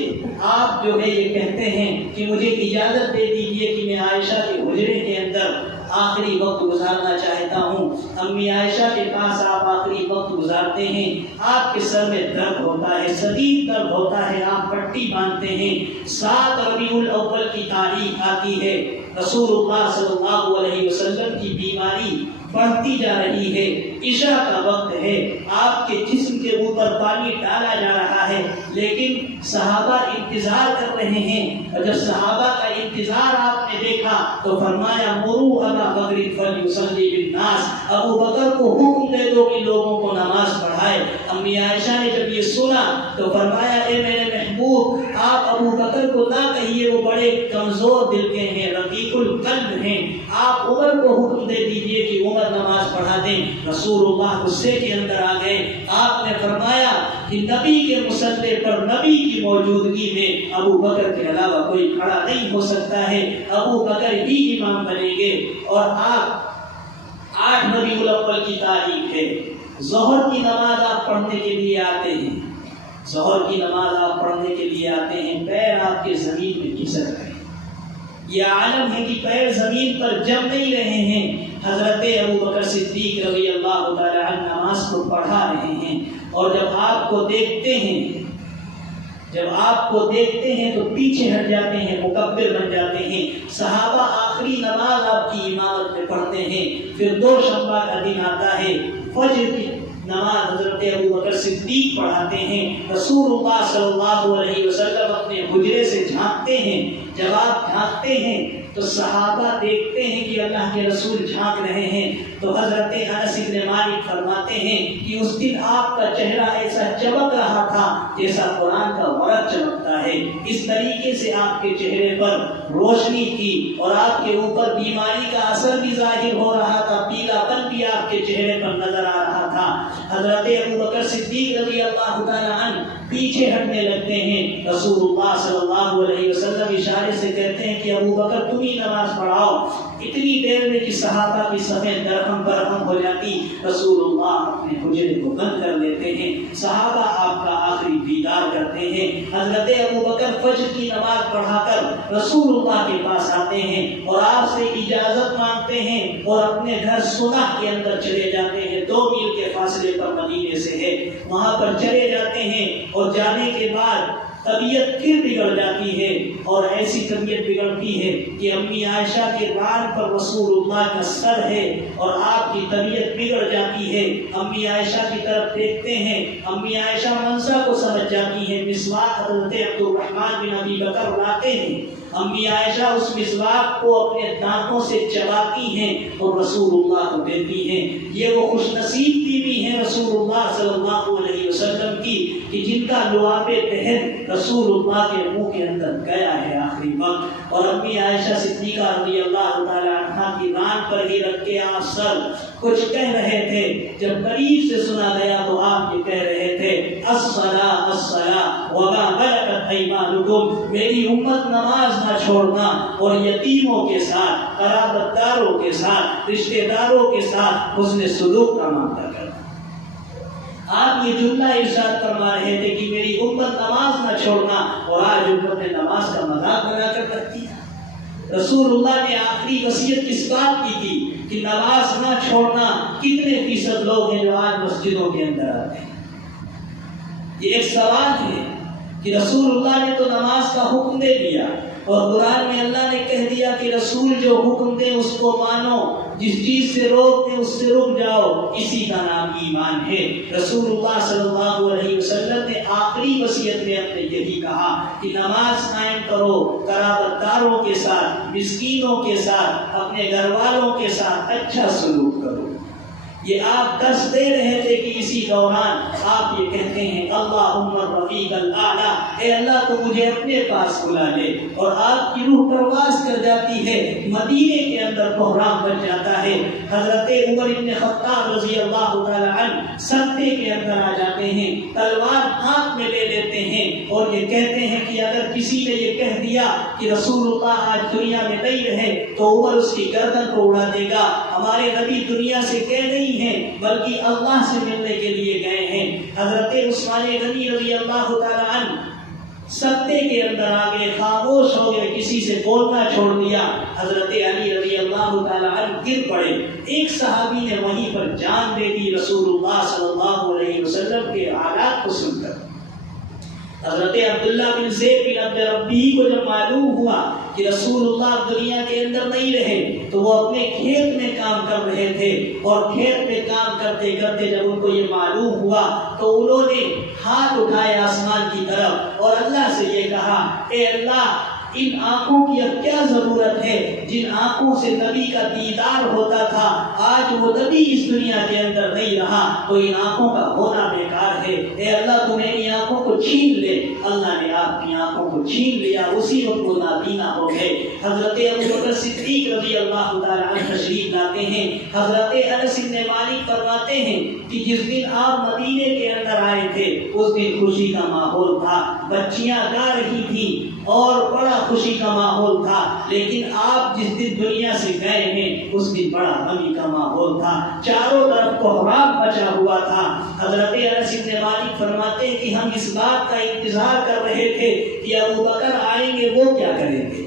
آپ جو ہے یہ کہتے ہیں کہ مجھے اجازت دے دیجیے کہ میں عائشہ کے حجرے کے اندر آخری وقت گزارنا چاہتا ہوں۔ امی عائشہ کے پاس آپ آخری وقت گزارتے ہیں، آپ کے سر میں درد ہوتا ہے، شدید درد ہوتا ہے، آپ پٹی باندھتے ہیں۔ 7 ربیع الاول کی تاریخ آتی ہے، رسول اللہ صلی اللہ علیہ وسلم کی بیماری بڑھتی جا رہی ہے، عشاء کا وقت ہے، آپ کے جسم کے اوپر پانی ڈالا جا رہا ہے، لیکن صحابہ انتظار کر رہے ہیں، اور جب صحابہ کا انتظار آپ نے دیکھا تو فرمایا مروا ابا بکر فلیصلی بالناس، ابو بکر کو حکم دے دو کہ لوگوں کو نماز پڑھائے۔ امی عائشہ نے جب یہ سنا تو فرمایا اے میرے محبوب آپ ابو بکر کو نہ کہیے، وہ بڑے کمزور دل کے ہیں، رقیق القلب ہیں، آپ عمر کو حکم دے دیجئے کہ عمر نماز پڑھا دیں۔ رسول اللہ غصے کے اندر آ گئے، آپ نے فرمایا کہ نبی کے مصلی پر نبی کی موجودگی میں ابو بکر کے علاوہ کوئی کھڑا نہیں ہو سکتا ہے، ابو بکر ہی امام بنیں گے۔ اور آپ 8 ربیع الاول کی تاریخ ہے، ظہر کی نماز آپ پڑھنے کے لیے آتے ہیں، ظہر کی نماز آپ پڑھنے کے لیے آتے ہیں، پیر آپ کے زمین میں کھسک رہے ہیں، یہ عالم ہے کہ پیر زمین پر جم نہیں رہے ہیں۔ حضرت ابو بکر صدیق رضی اللہ تعالی عنہ نماز کو پڑھا رہے ہیں، اور جب آپ کو دیکھتے ہیں تو پیچھے ہٹ جاتے ہیں، مکبر بن جاتے ہیں۔ صحابہ آخری نماز آپ کی امامت میں پڑھتے ہیں، پھر دوشنبہ کا دن آتا ہے، فجر کی نماز حضرت ابو بکر صدیق پڑھاتے ہیں۔ رسول اللہ صلی اللہ علیہ وسلم اپنے حجرے سے جھانکتے ہیں، جب آپ جھانکتے ہیں تو صحابہ دیکھتے ہیں کہ اللہ کے رسول جھانک رہے ہیں، تو حضرت انس بن مالک فرماتے ہیں کہ اس دن آپ کا چہرہ ایسا چمک رہا تھا جیسا قرآن کا ورق چمکتا ہے، اس طریقے سے آپ کے چہرے پر روشنی تھی، اور آپ کے اوپر بیماری کا اثر بھی ظاہر ہو رہا تھا، پیلا پن بھی آپ کے چہرے پر نظر آ رہا تھا۔ حضرت ابو بکر صدیق رضی اللہ تعالی عنہ پیچھے ہٹنے لگتے ہیں، رسول اللہ صلی اللہ علیہ وسلم اشارے سے کہتے ہیں کہ ابو بکر تم ہی نماز پڑھاؤ۔ اتنی دیر میں کہ صحابہ کی صفیں درہم برہم ہو جاتی، رسول اللہ اپنے حجرے کو بند کر لیتے ہیں، صحابہ آپ کا آخری دیدار کرتے ہیں۔ حضرت ابو بکر فجر کی نماز پڑھا کر رسول اللہ کے پاس آتے ہیں اور آپ سے اجازت مانگتے ہیں، اور اپنے گھر سنہ کے اندر چلے جاتے ہیں، 2 میل کے فاصلے پر مدینے سے ہے، وہاں پر چلے جاتے ہیں، اور جانے کے بعد طبیعت پھر بگڑ جاتی ہے، اور ایسی طبیعت بگڑتی ہے کہ امی عائشہ کے ران پر رسول اللہ کا سر ہے، اور آپ کی طبیعت بگڑ جاتی ہے۔ امی عائشہ کی طرف دیکھتے ہیں، امی عائشہ منظر کو سمجھ جاتی ہے، مسواک حضرت عبد الرحمن بن ابی بکر لاتے ہیں، امی عائشہ اس مسواک کو اپنے دانتوں سے چباتی ہیں اور رسول اللہ کو دیتی ہیں۔ یہ وہ خوش نصیب بیوی ہیں رسول اللہ صلی اللہ علیہ وسلم کی کہ جن کا لعاب دہن رسول اللہ کے منہ کے اندر گیا ہے آخری وقت، اور امی عائشہ صدیقہ رضی اللہ تعالی عنہا کی ران پر ہی رکھ کے آپ سر کچھ کہہ رہے تھے، جب قریب سے سنا گیا تو آپ یہ کہہ رہے تھے الصلاۃ الصلاۃ وما ملکت ایمانکم، میری امت نماز نہ چھوڑنا اور یتیموں کے ساتھ، قرابت داروں کے ساتھ، رشتہ داروں کے ساتھ حسن سلوک کا معاملہ کرنا۔ آپ یہ جملہ ارشاد فرما رہے تھے کہ میری امت نماز نہ چھوڑنا، اور آج امت نے نماز کا مذاق بنا کر رکھ دیا۔ رسول اللہ نے آخری وصیت کس بات کی تھی کہ نماز نہ چھوڑنا؟ کتنے فیصد لوگ ہیں جو آج مسجدوں کے اندر آتے ہیں؟ یہ ایک سوال ہے کہ رسول اللہ نے تو نماز کا حکم دے دیا، اور قرآن میں اللہ نے کہہ دیا کہ رسول جو حکم دے اس کو مانو، جس چیز سے روک دے اس سے رک جاؤ، اسی کا نام ایمان ہے۔ رسول اللہ صلی اللہ علیہ وسلم نے آخری وصیت میں اپنے یہی کہا کہ نماز قائم کرو، قرابت داروں کے ساتھ، مسکینوں کے ساتھ، اپنے گھر والوں کے ساتھ اچھا سلوک کرو۔ یہ آپ درس دے رہے تھے کہ اسی دوران آپ یہ کہتے ہیں اللہم الرفیق الاعلی، اے اللہ تو مجھے اپنے پاس بلا لے، اور آپ کی روح پرواز کر جاتی ہے، مدینے کے اندر بحران بچ جاتا ہے۔ حضرت عمر بن خطاب رضی اللہ تعالی عنہ سکتے کے اندر آ جاتے ہیں، تلوار ہاتھ میں لے لیتے ہیں اور یہ کہتے ہیں کہ اگر کسی نے یہ کہہ دیا کہ رسول اللہ آج دنیا میں نہیں رہے تو عمر اس کی گردن کو اڑا دے گا، ہمارے نبی دنیا سے گئے نہیں ہیں بلکہ اللہ سے ملنے کے لیے گئے ہیں۔ حضرت عثمان غنی رضی اللہ تعالی عنہ سکتے کے اندر آگے خاموش ہو گئے، کسی سے بولنا چھوڑ دیا۔ حضرت علی رضی اللہ تعالی عنہ گر پڑے، ایک صحابی نے وہیں پر جان دے دی رسول اللہ صلی اللہ علیہ وسلم کے حالات کو سن کر۔ حضرت عبداللہ بن زید بن عبد ربی کو جب معلوم ہوا کہ رسول اللہ دنیا کے اندر نہیں رہے تو وہ اپنے کھیت میں کام کر رہے تھے، اور کھیت میں کام کرتے کرتے جب ان کو یہ معلوم ہوا تو انہوں نے ہاتھ اٹھائے آسمان کی طرف اور اللہ سے یہ کہا اے اللہ ان آنکھوں کی اب کیا ضرورت ہے جن آنکھوں سے نبی کا دیدار ہوتا تھا، آج وہ نبی اس دنیا کے اندر نہیں رہا تو ان آنکھوں کا ہونا بیکار ہے، اے اللہ تو میری آنکھوں کو چھین لے۔ اللہ نے آپ کی آنکھوں کو چھین لیا، اسی وقت وہ نابینا ہو گئے۔ حضرت ابوبکر صدیق رضی اللہ تعالی عنہ تشریف لاتے ہیں۔ حضرت انس بن مالک فرماتے ہیں کہ جس دن آپ مدینے کے اندر آئے تھے اس دن خوشی کا ماحول تھا، بچیاں گا رہی تھیں اور بڑا خوشی کا ماحول تھا، لیکن آپ جس دن دنیا سے گئے ہیں اس دن بڑا غمی کا ماحول تھا، چاروں طرف کوہرام مچا ہوا تھا۔ حضرت انس بن مالک فرماتے ہیں کہ ہم اس بات کا انتظار کر رہے تھے کہ ابوبکر آئیں گے، وہ کیا کریں گے۔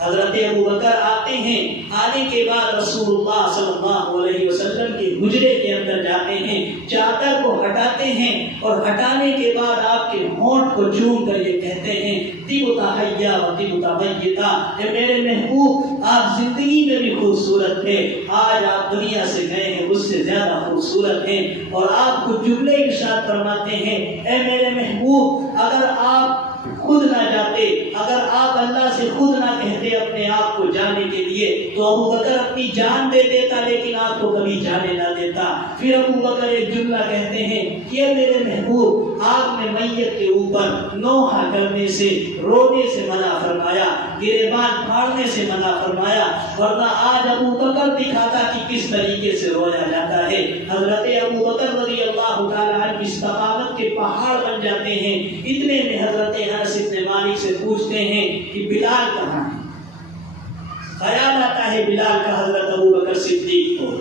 حضرت ابوبکر آتے ہیں، آنے کے بعد رسول اللہ صلی اللہ علیہ وسلم کے حجرے کے اندر جاتے ہیں، چادر کو ہٹاتے ہیں اور ہٹانے کے بعد آپ کے ہونٹ کو چوم کر یہ کہتے ہیں طبت حیا و طبت میتا، اے میرے محبوب آپ زندگی میں بھی خوبصورت تھے، آج آپ دنیا سے گئے ہیں اس سے زیادہ خوبصورت ہیں۔ اور آپ کو جملے ارشاد فرماتے ہیں اے میرے محبوب اگر آپ خود نہ جاتے، اگر آپ اللہ سے خود نہ کہتے اپنے آپ کو جانے کے لیے تو ابوبکر اپنی جان دے دیتا، لیکن آپ کو کبھی جانے نہ دیتا۔ پھر ابوبکر ایک جملہ کہتے ہیں کہ میرے محبوب آپ نے میت کے اوپر نوحہ کرنے سے، رونے سے منع فرمایا، گریبان پھاڑنے سے منع فرمایا، ورنہ آج ابوبکر دکھاتا کہ کس طریقے سے رویا جاتا ہے۔ حضرت ابوبکر رضی اللہ تعالی عنہ استقامت کے پہاڑ بن جاتے ہیں۔ اتنے میں حضرت انس بن مالک سے پوچھتے ہیں کہ بلال کہاں ہے؟ خیال آتا ہے بلال کا حضرت ابوبکر صدیق کو،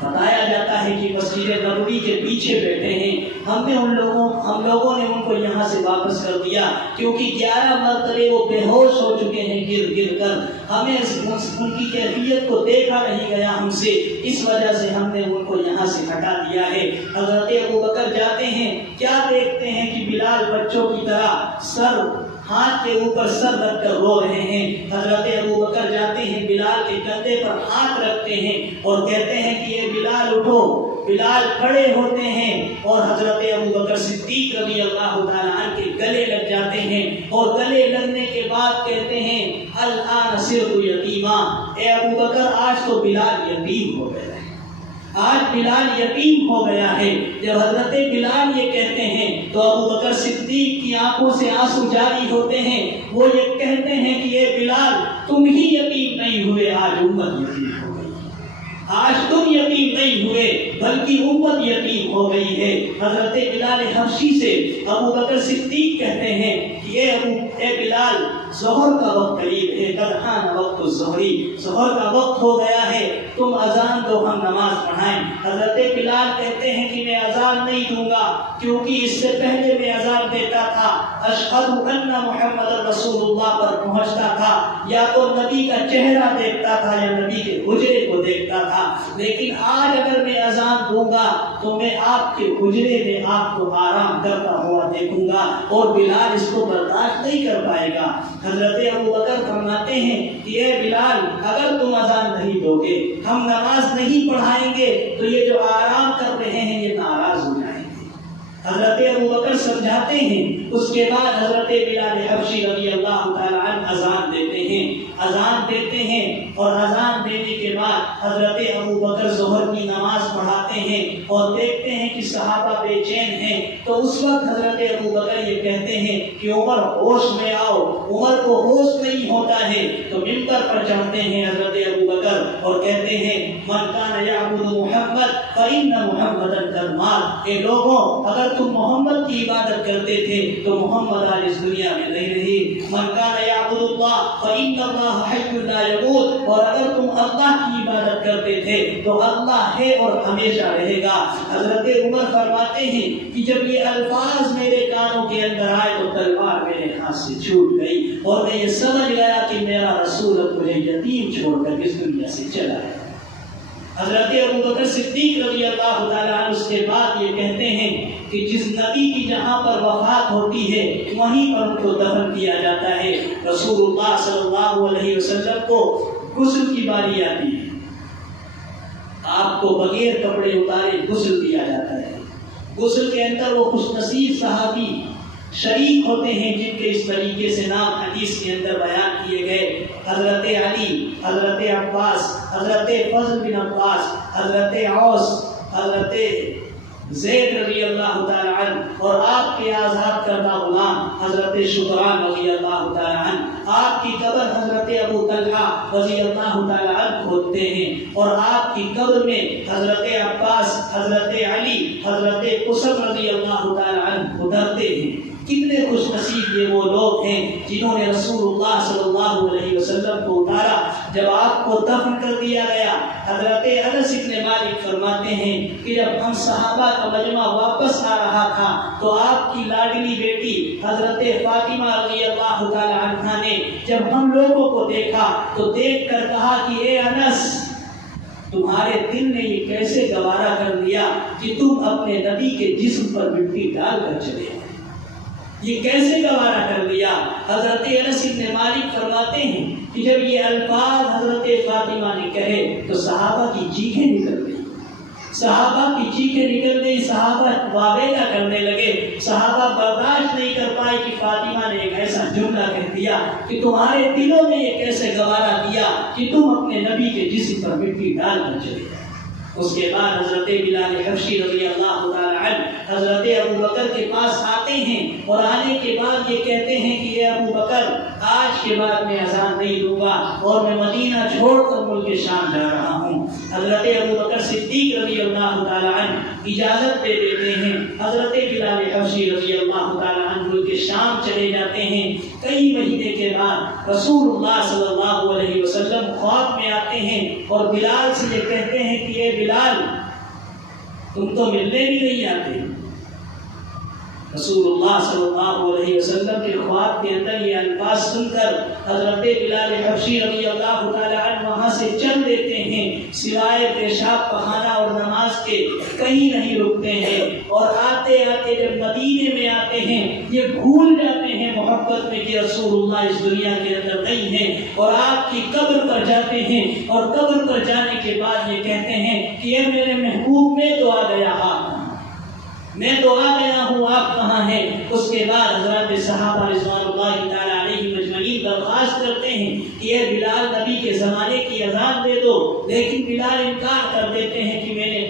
بتایا جاتا ہے کہ مسجد نبوی کے پیچھے بیٹھے ہیں، ہم لوگوں نے ان کو یہاں سے واپس کر دیا کیونکہ 11 مرتبے وہ بے ہوش ہو چکے ہیں گر گر کر، ہمیں ان کی کیفیت کو دیکھا نہیں گیا ہم سے، اس وجہ سے ہم نے ان کو یہاں سے ہٹا دیا ہے۔ حضرت ابوبکر جاتے ہیں، کیا دیکھتے ہیں کہ بلال بچوں کی طرح سر ہاتھ کے اوپر سر رکھ کر رو رہے ہیں۔ حضرت ابوبکر جاتے ہیں، بلال کے کندھے پر ہاتھ رکھتے ہیں اور کہتے ہیں کہ یہ بلال اٹھو۔ بلال کھڑے ہوتے ہیں اور حضرت ابوبکر صدیق رضی اللہ تعالی عنہ کے گلے لگ جاتے ہیں، اور گلے لگنے کے بعد کہتے ہیں الآن صرت یتیما، اے ابوبکر آج تو بلال یتیم ہو گئے، آج بلال یتیم ہو گیا ہے۔ جب حضرت بلال یہ کہتے ہیں تو ابو بکر صدیق کی آنکھوں سے آنسو جاری ہوتے ہیں۔ وہ یہ کہتے ہیں کہ اے بلال تم ہی یتیم نہیں ہوئے، آج امت یتیم ہو گئی۔ آج تم یتیم نہیں ہوئے بلکہ امت یتیم ہو گئی ہے۔ حضرت بلال حبشی سے ابو بکر صدیق کہتے ہیں کہ اے بلال ظہر کا وقت قریب ہے، قد حان وقت الظہری، ظہر کا وقت ہو گیا ہے، تم اذان دو ہم نماز پڑھائیں۔ حضرت بلال کہتے ہیں کہ میں اذان نہیں دوں گا، کیونکہ اس سے پہلے میں اذان دیتا تھا اشہد ان محمد رسول اللہ پر پہنچتا تھا، یا تو نبی کا چہرہ دیکھتا تھا یا نبی کے حجرے کو دیکھتا تھا، لیکن آج اگر میں اذان دوں گا تو میں آپ کے حجرے میں آپ کو آرام کرتا ہوا دیکھوں گا، اور بلال اس کو برداشت نہیں کر پائے گا۔ حضرت ابو بکر فرماتے ہیں کہ اے بلال اگر تم اذان نہیں دو گے، ہم نماز نہیں پڑھائیں گے تو یہ جو آرام کر رہے ہیں یہ ناراض ہو جائیں گے۔ حضرت ابو بکر سمجھاتے ہیں۔ اس کے بعد حضرت بلال حبشی رضی اللہ تعالی عنہ اذان دیتے ہیں، اذان دیتے ہیں، اور اذان دینے کے بعد حضرت ابو بکر ظہر کی نماز پڑھاتے ہیں اور دیکھتے ہیں کہ صحابہ بے چین ہیں، تو اس وقت حضرت ابو بکر یہ کہتے ہیں کہ عمر ہوش میں آؤ۔ عمر کو ہوش نہیں ہوتا ہے تو ممبر پر چڑھتے ہیں حضرت ابو بکر اور کہتے ہیں من کان یعبد محمد فإن محمدا قد مات، اے لوگوں اگر تم محمد کی عبادت کرتے تھے تو محمد آج اس دنیا میں نہیں رہی۔ من کان یعبد اللہ فإن اللہ حی لا یموت، اور اگر تم اللہ کی عبادت کرتے تھے تو اللہ ہے اور ہمیشہ رہے گا۔ حضرت عمر فرماتے ہیں کہ جب یہ الفاظ میرے کانوں کے اندر آئے تو تلوار میرے ہاتھ سے چھوٹ گئی، اور میں یہ سمجھ گیا کہ میرا رسول اب مجھے یتیم چھوڑ کر اس دنیا سے چلا ہے۔ حضرت ابو بکر صدیق رضی اللہ تعالیٰ عنہ اس کے بعد یہ کہتے ہیں کہ جس نبی کی جہاں پر وفات ہوتی ہے وہیں پر ان کو دفن کیا جاتا ہے۔ رسول اللہ صلی اللہ علیہ وسلم کو غسل کی باری آتی ہے، آپ کو بغیر کپڑے اتارے غسل دیا جاتا ہے۔ غسل کے اندر وہ خوش نصیب صحابی شریک ہوتے ہیں جن کے اس طریقے سے نام حدیث کے اندر بیان کیے گئے، حضرت علی، حضرت عباس، حضرت فضل بن عباس، حضرت عوس، حضرت زید رضی اللہ تعالی عنہ، اور آپ کے آزاد کردہ غلام حضرت شکران رضی اللہ تعالی عنہ۔ آپ کی قبر حضرت ابو طلحہ رضی اللہ تعالی عنہ کھودتے ہیں، اور آپ کی قبر میں حضرت عباس، حضرت علی، حضرت قسم رضی اللہ تعالی عنہ اترتے ہیں۔ کتنے خوش نصیب یہ وہ لوگ ہیں جنہوں نے رسول اللہ صلی اللہ علیہ وسلم کو اتارا۔ جب آپ کو دفن کر دیا گیا، حضرت انس بن مالک فرماتے ہیں کہ جب ہم صحابہ کا مجمع واپس آ رہا تھا تو آپ کی لاڈلی بیٹی حضرت فاطمہ رضی اللہ تعالی عنہا نے جب ہم لوگوں کو دیکھا تو دیکھ کر کہا کہ اے انس، تمہارے دل نے یہ کیسے گوارا کر لیا کہ تم اپنے نبی کے جسم پر مٹی ڈال کر چلے گئے، یہ کیسے گوارا کر لیا؟ حضرت انس بن مالک فرماتے ہیں کہ جب یہ الفاظ حضرت فاطمہ نے کہے تو صحابہ کی چیخیں نکل گئی، صحابہ کی چیخیں نکل گئی، صحابہ واویلا کرنے لگے۔ صحابہ برداشت نہیں کر پائے کہ فاطمہ نے ایک ایسا جملہ کہہ دیا کہ تمہارے دلوں نے یہ کیسے گوارا کیا کہ تم اپنے نبی کے جسم پر مٹی ڈال کر چلے گئے۔ اس کے بعد حضرت بلال حبشی رضی اللہ تعالی عنہ حضرت ابو بکر کے پاس آتے ہیں، اور آنے کے بعد یہ کہتے ہیں کہ اے ابو بکر، آج کے بعد میں اذان نہیں دوں گا اور میں مدینہ چھوڑ کر ملک شام جا رہا ہوں۔ حضرت ابو بکر صدیق رضی اللہ تعالی عنہ اجازت دے دیتے ہیں، حضرت بلال حبشی رضی اللہ تعالی عنہ ملک شام چلے جاتے ہیں۔ کئی مہینے کے بعد رسول اللہ صلی اللہ علیہ وسلم خواب میں آتے ہیں اور بلال سے یہ کہتے ہیں کہ اے بلال، تم تو ملنے بھی نہیں آتے۔ رسول اللہ صلی اللہ علیہ وسلم کے خواب کے اندر یہ الفاظ سن کر حضرت بلال حبشی رضی اللہ تعالی عنہ وہاں سے چل دیتے ہیں، سوائے پیشاب پخانہ اور نماز کے کہیں نہیں رکتے ہیں، اور آتے آتے جب مدینے میں آتے ہیں یہ بھول جاتے ہیں محبت میں کہ رسول اللہ اس دنیا کے اندر نہیں ہیں، اور آپ کی قبر پر جاتے ہیں، اور قبر پر جانے کے بعد یہ کہتے ہیں کہ اے میرے محبوب، میں تو آ گیا ہوں، میں تو آ گیا ہوں، آپ کہاں ہیں؟ اس کے بعد حضرات صحابہ رضوان اللہ تعالی علیہ مجمعین درخواست کرتے ہیں کہ اے بلال، نبی کے زمانے کی اذان دے دو، لیکن بلال انکار کر دیتے ہیں کہ میں نے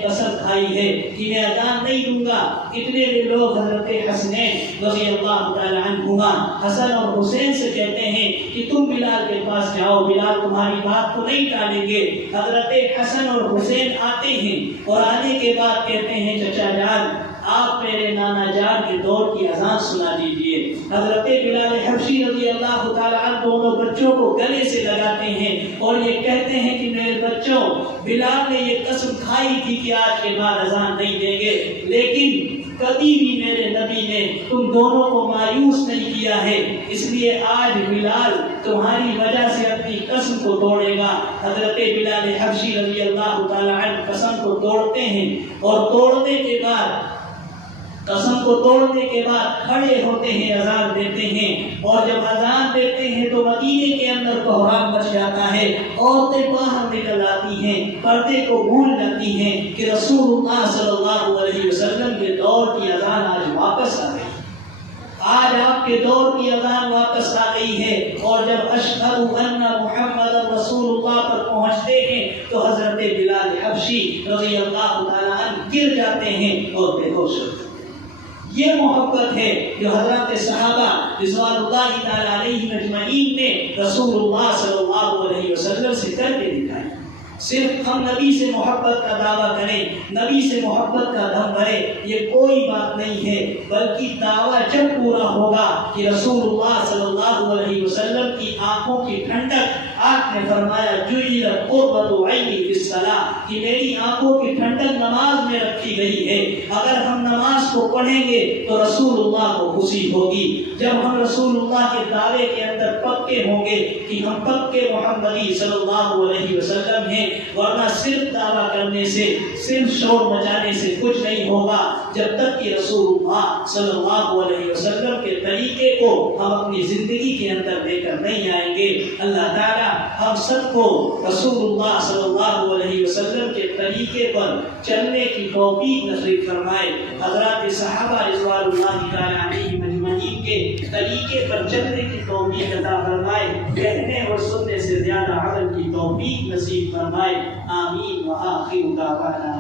آئی ہے کہ میں اذان نہیں دوں گا، اتنے میں لوگ حضرت حسنین رضی اللہ تعالی عنہما حسن اور حسین سے کہتے ہیں کہ تم بلال کے پاس جاؤ، بلال تمہاری بات کو نہیں ٹالیں گے۔ حضرت حسن اور حسین آتے ہیں اور آنے کے بعد کہتے ہیں چچا جان آپ میرے نانا جان کے دور کی اذان سنا دیجئے۔ حضرت بلال حبشی رضی اللہ تعالی عنہ دونوں بچوں کو گلے سے لگاتے ہیں اور یہ کہتے ہیں کہ میرے بچوں، بلال نے یہ قسم کھائی تھی کہ آج کے بعد اذان نہیں دیں گے، لیکن کبھی بھی میرے نبی نے تم دونوں کو مایوس نہیں کیا ہے، اس لیے آج بلال تمہاری وجہ سے اپنی قسم کو توڑے گا۔ حضرت بلال حبشی رضی اللہ تعالی عنہ قسم کو توڑتے ہیں اور توڑنے کے بعد کھڑے ہوتے ہیں، اذان دیتے ہیں، اور جب اذان دیتے ہیں تو مدینے کے اندر کوہرام مچ جاتا ہے، عورتیں باہر نکل آتی ہیں، پردے کو بھول جاتی ہیں کہ رسول اللہ صلی اللہ علیہ وسلم کے دور کی اذان آج واپس آ گئی، آج آپ کے دور کی اذان واپس آ گئی ہے۔ اور جب اشہد ان محمد رسول اللہ پر پہنچتے ہیں تو حضرت بلال حبشی رضی اللہ تعالیٰ عنہ گر جاتے ہیں اور بے ہوش ہوتے ہیں۔ یہ محبت ہے جو حضرت صحابہ رضوان اللہ تعالی علیہم اجمعین نے رسول اللہ صلی اللہ علیہ وسلم سے کر کے دکھائی۔ صرف ہم نبی سے محبت کا دعویٰ کریں، نبی سے محبت کا دم بھرے، یہ کوئی بات نہیں ہے، بلکہ دعویٰ جب پورا ہوگا کہ رسول اللہ صلی اللہ علیہ وسلم کی آنکھوں کی ٹھنڈک، آپ نے فرمایا جعلت قرۃ عینی فی الصلاۃ، کہ میری آنکھوں کی ٹھنڈک نماز میں رکھی گئی ہے۔ اگر ہم نماز کو پڑھیں گے تو رسول اللہ کو خوشی ہوگی۔ جب ہم رسول اللہ کے دعوے کے اندر پکے ہوں گے کہ ہم پکے محمدی صلی اللہ علیہ وسلم ہیں، ورنہ صرف دعویٰ کرنے سے، صرف شور مچانے سے کچھ نہیں ہوگا جب تک کہ رسول اللہ صلی اللہ علیہ وسلم کے طریقے کو ہم اپنی زندگی کے اندر لے کر نہیں آئیں گے۔ اللہ تعالیٰ ہم سب کو رسول اللہ صلی اللہ علیہ وسلم کے طریقے پر چلنے کی توفیق نصیب فرمائے۔ حضرات صحابہ رضوان اللہ تعالی علیہم اجمعین کے طریقے پر چلنے کی توفیق عطا فرمائے، کہنے اور سننے سے زیادہ عمل کی توفیق نصیب فرمائے۔ آمین۔ وآخر دعوانا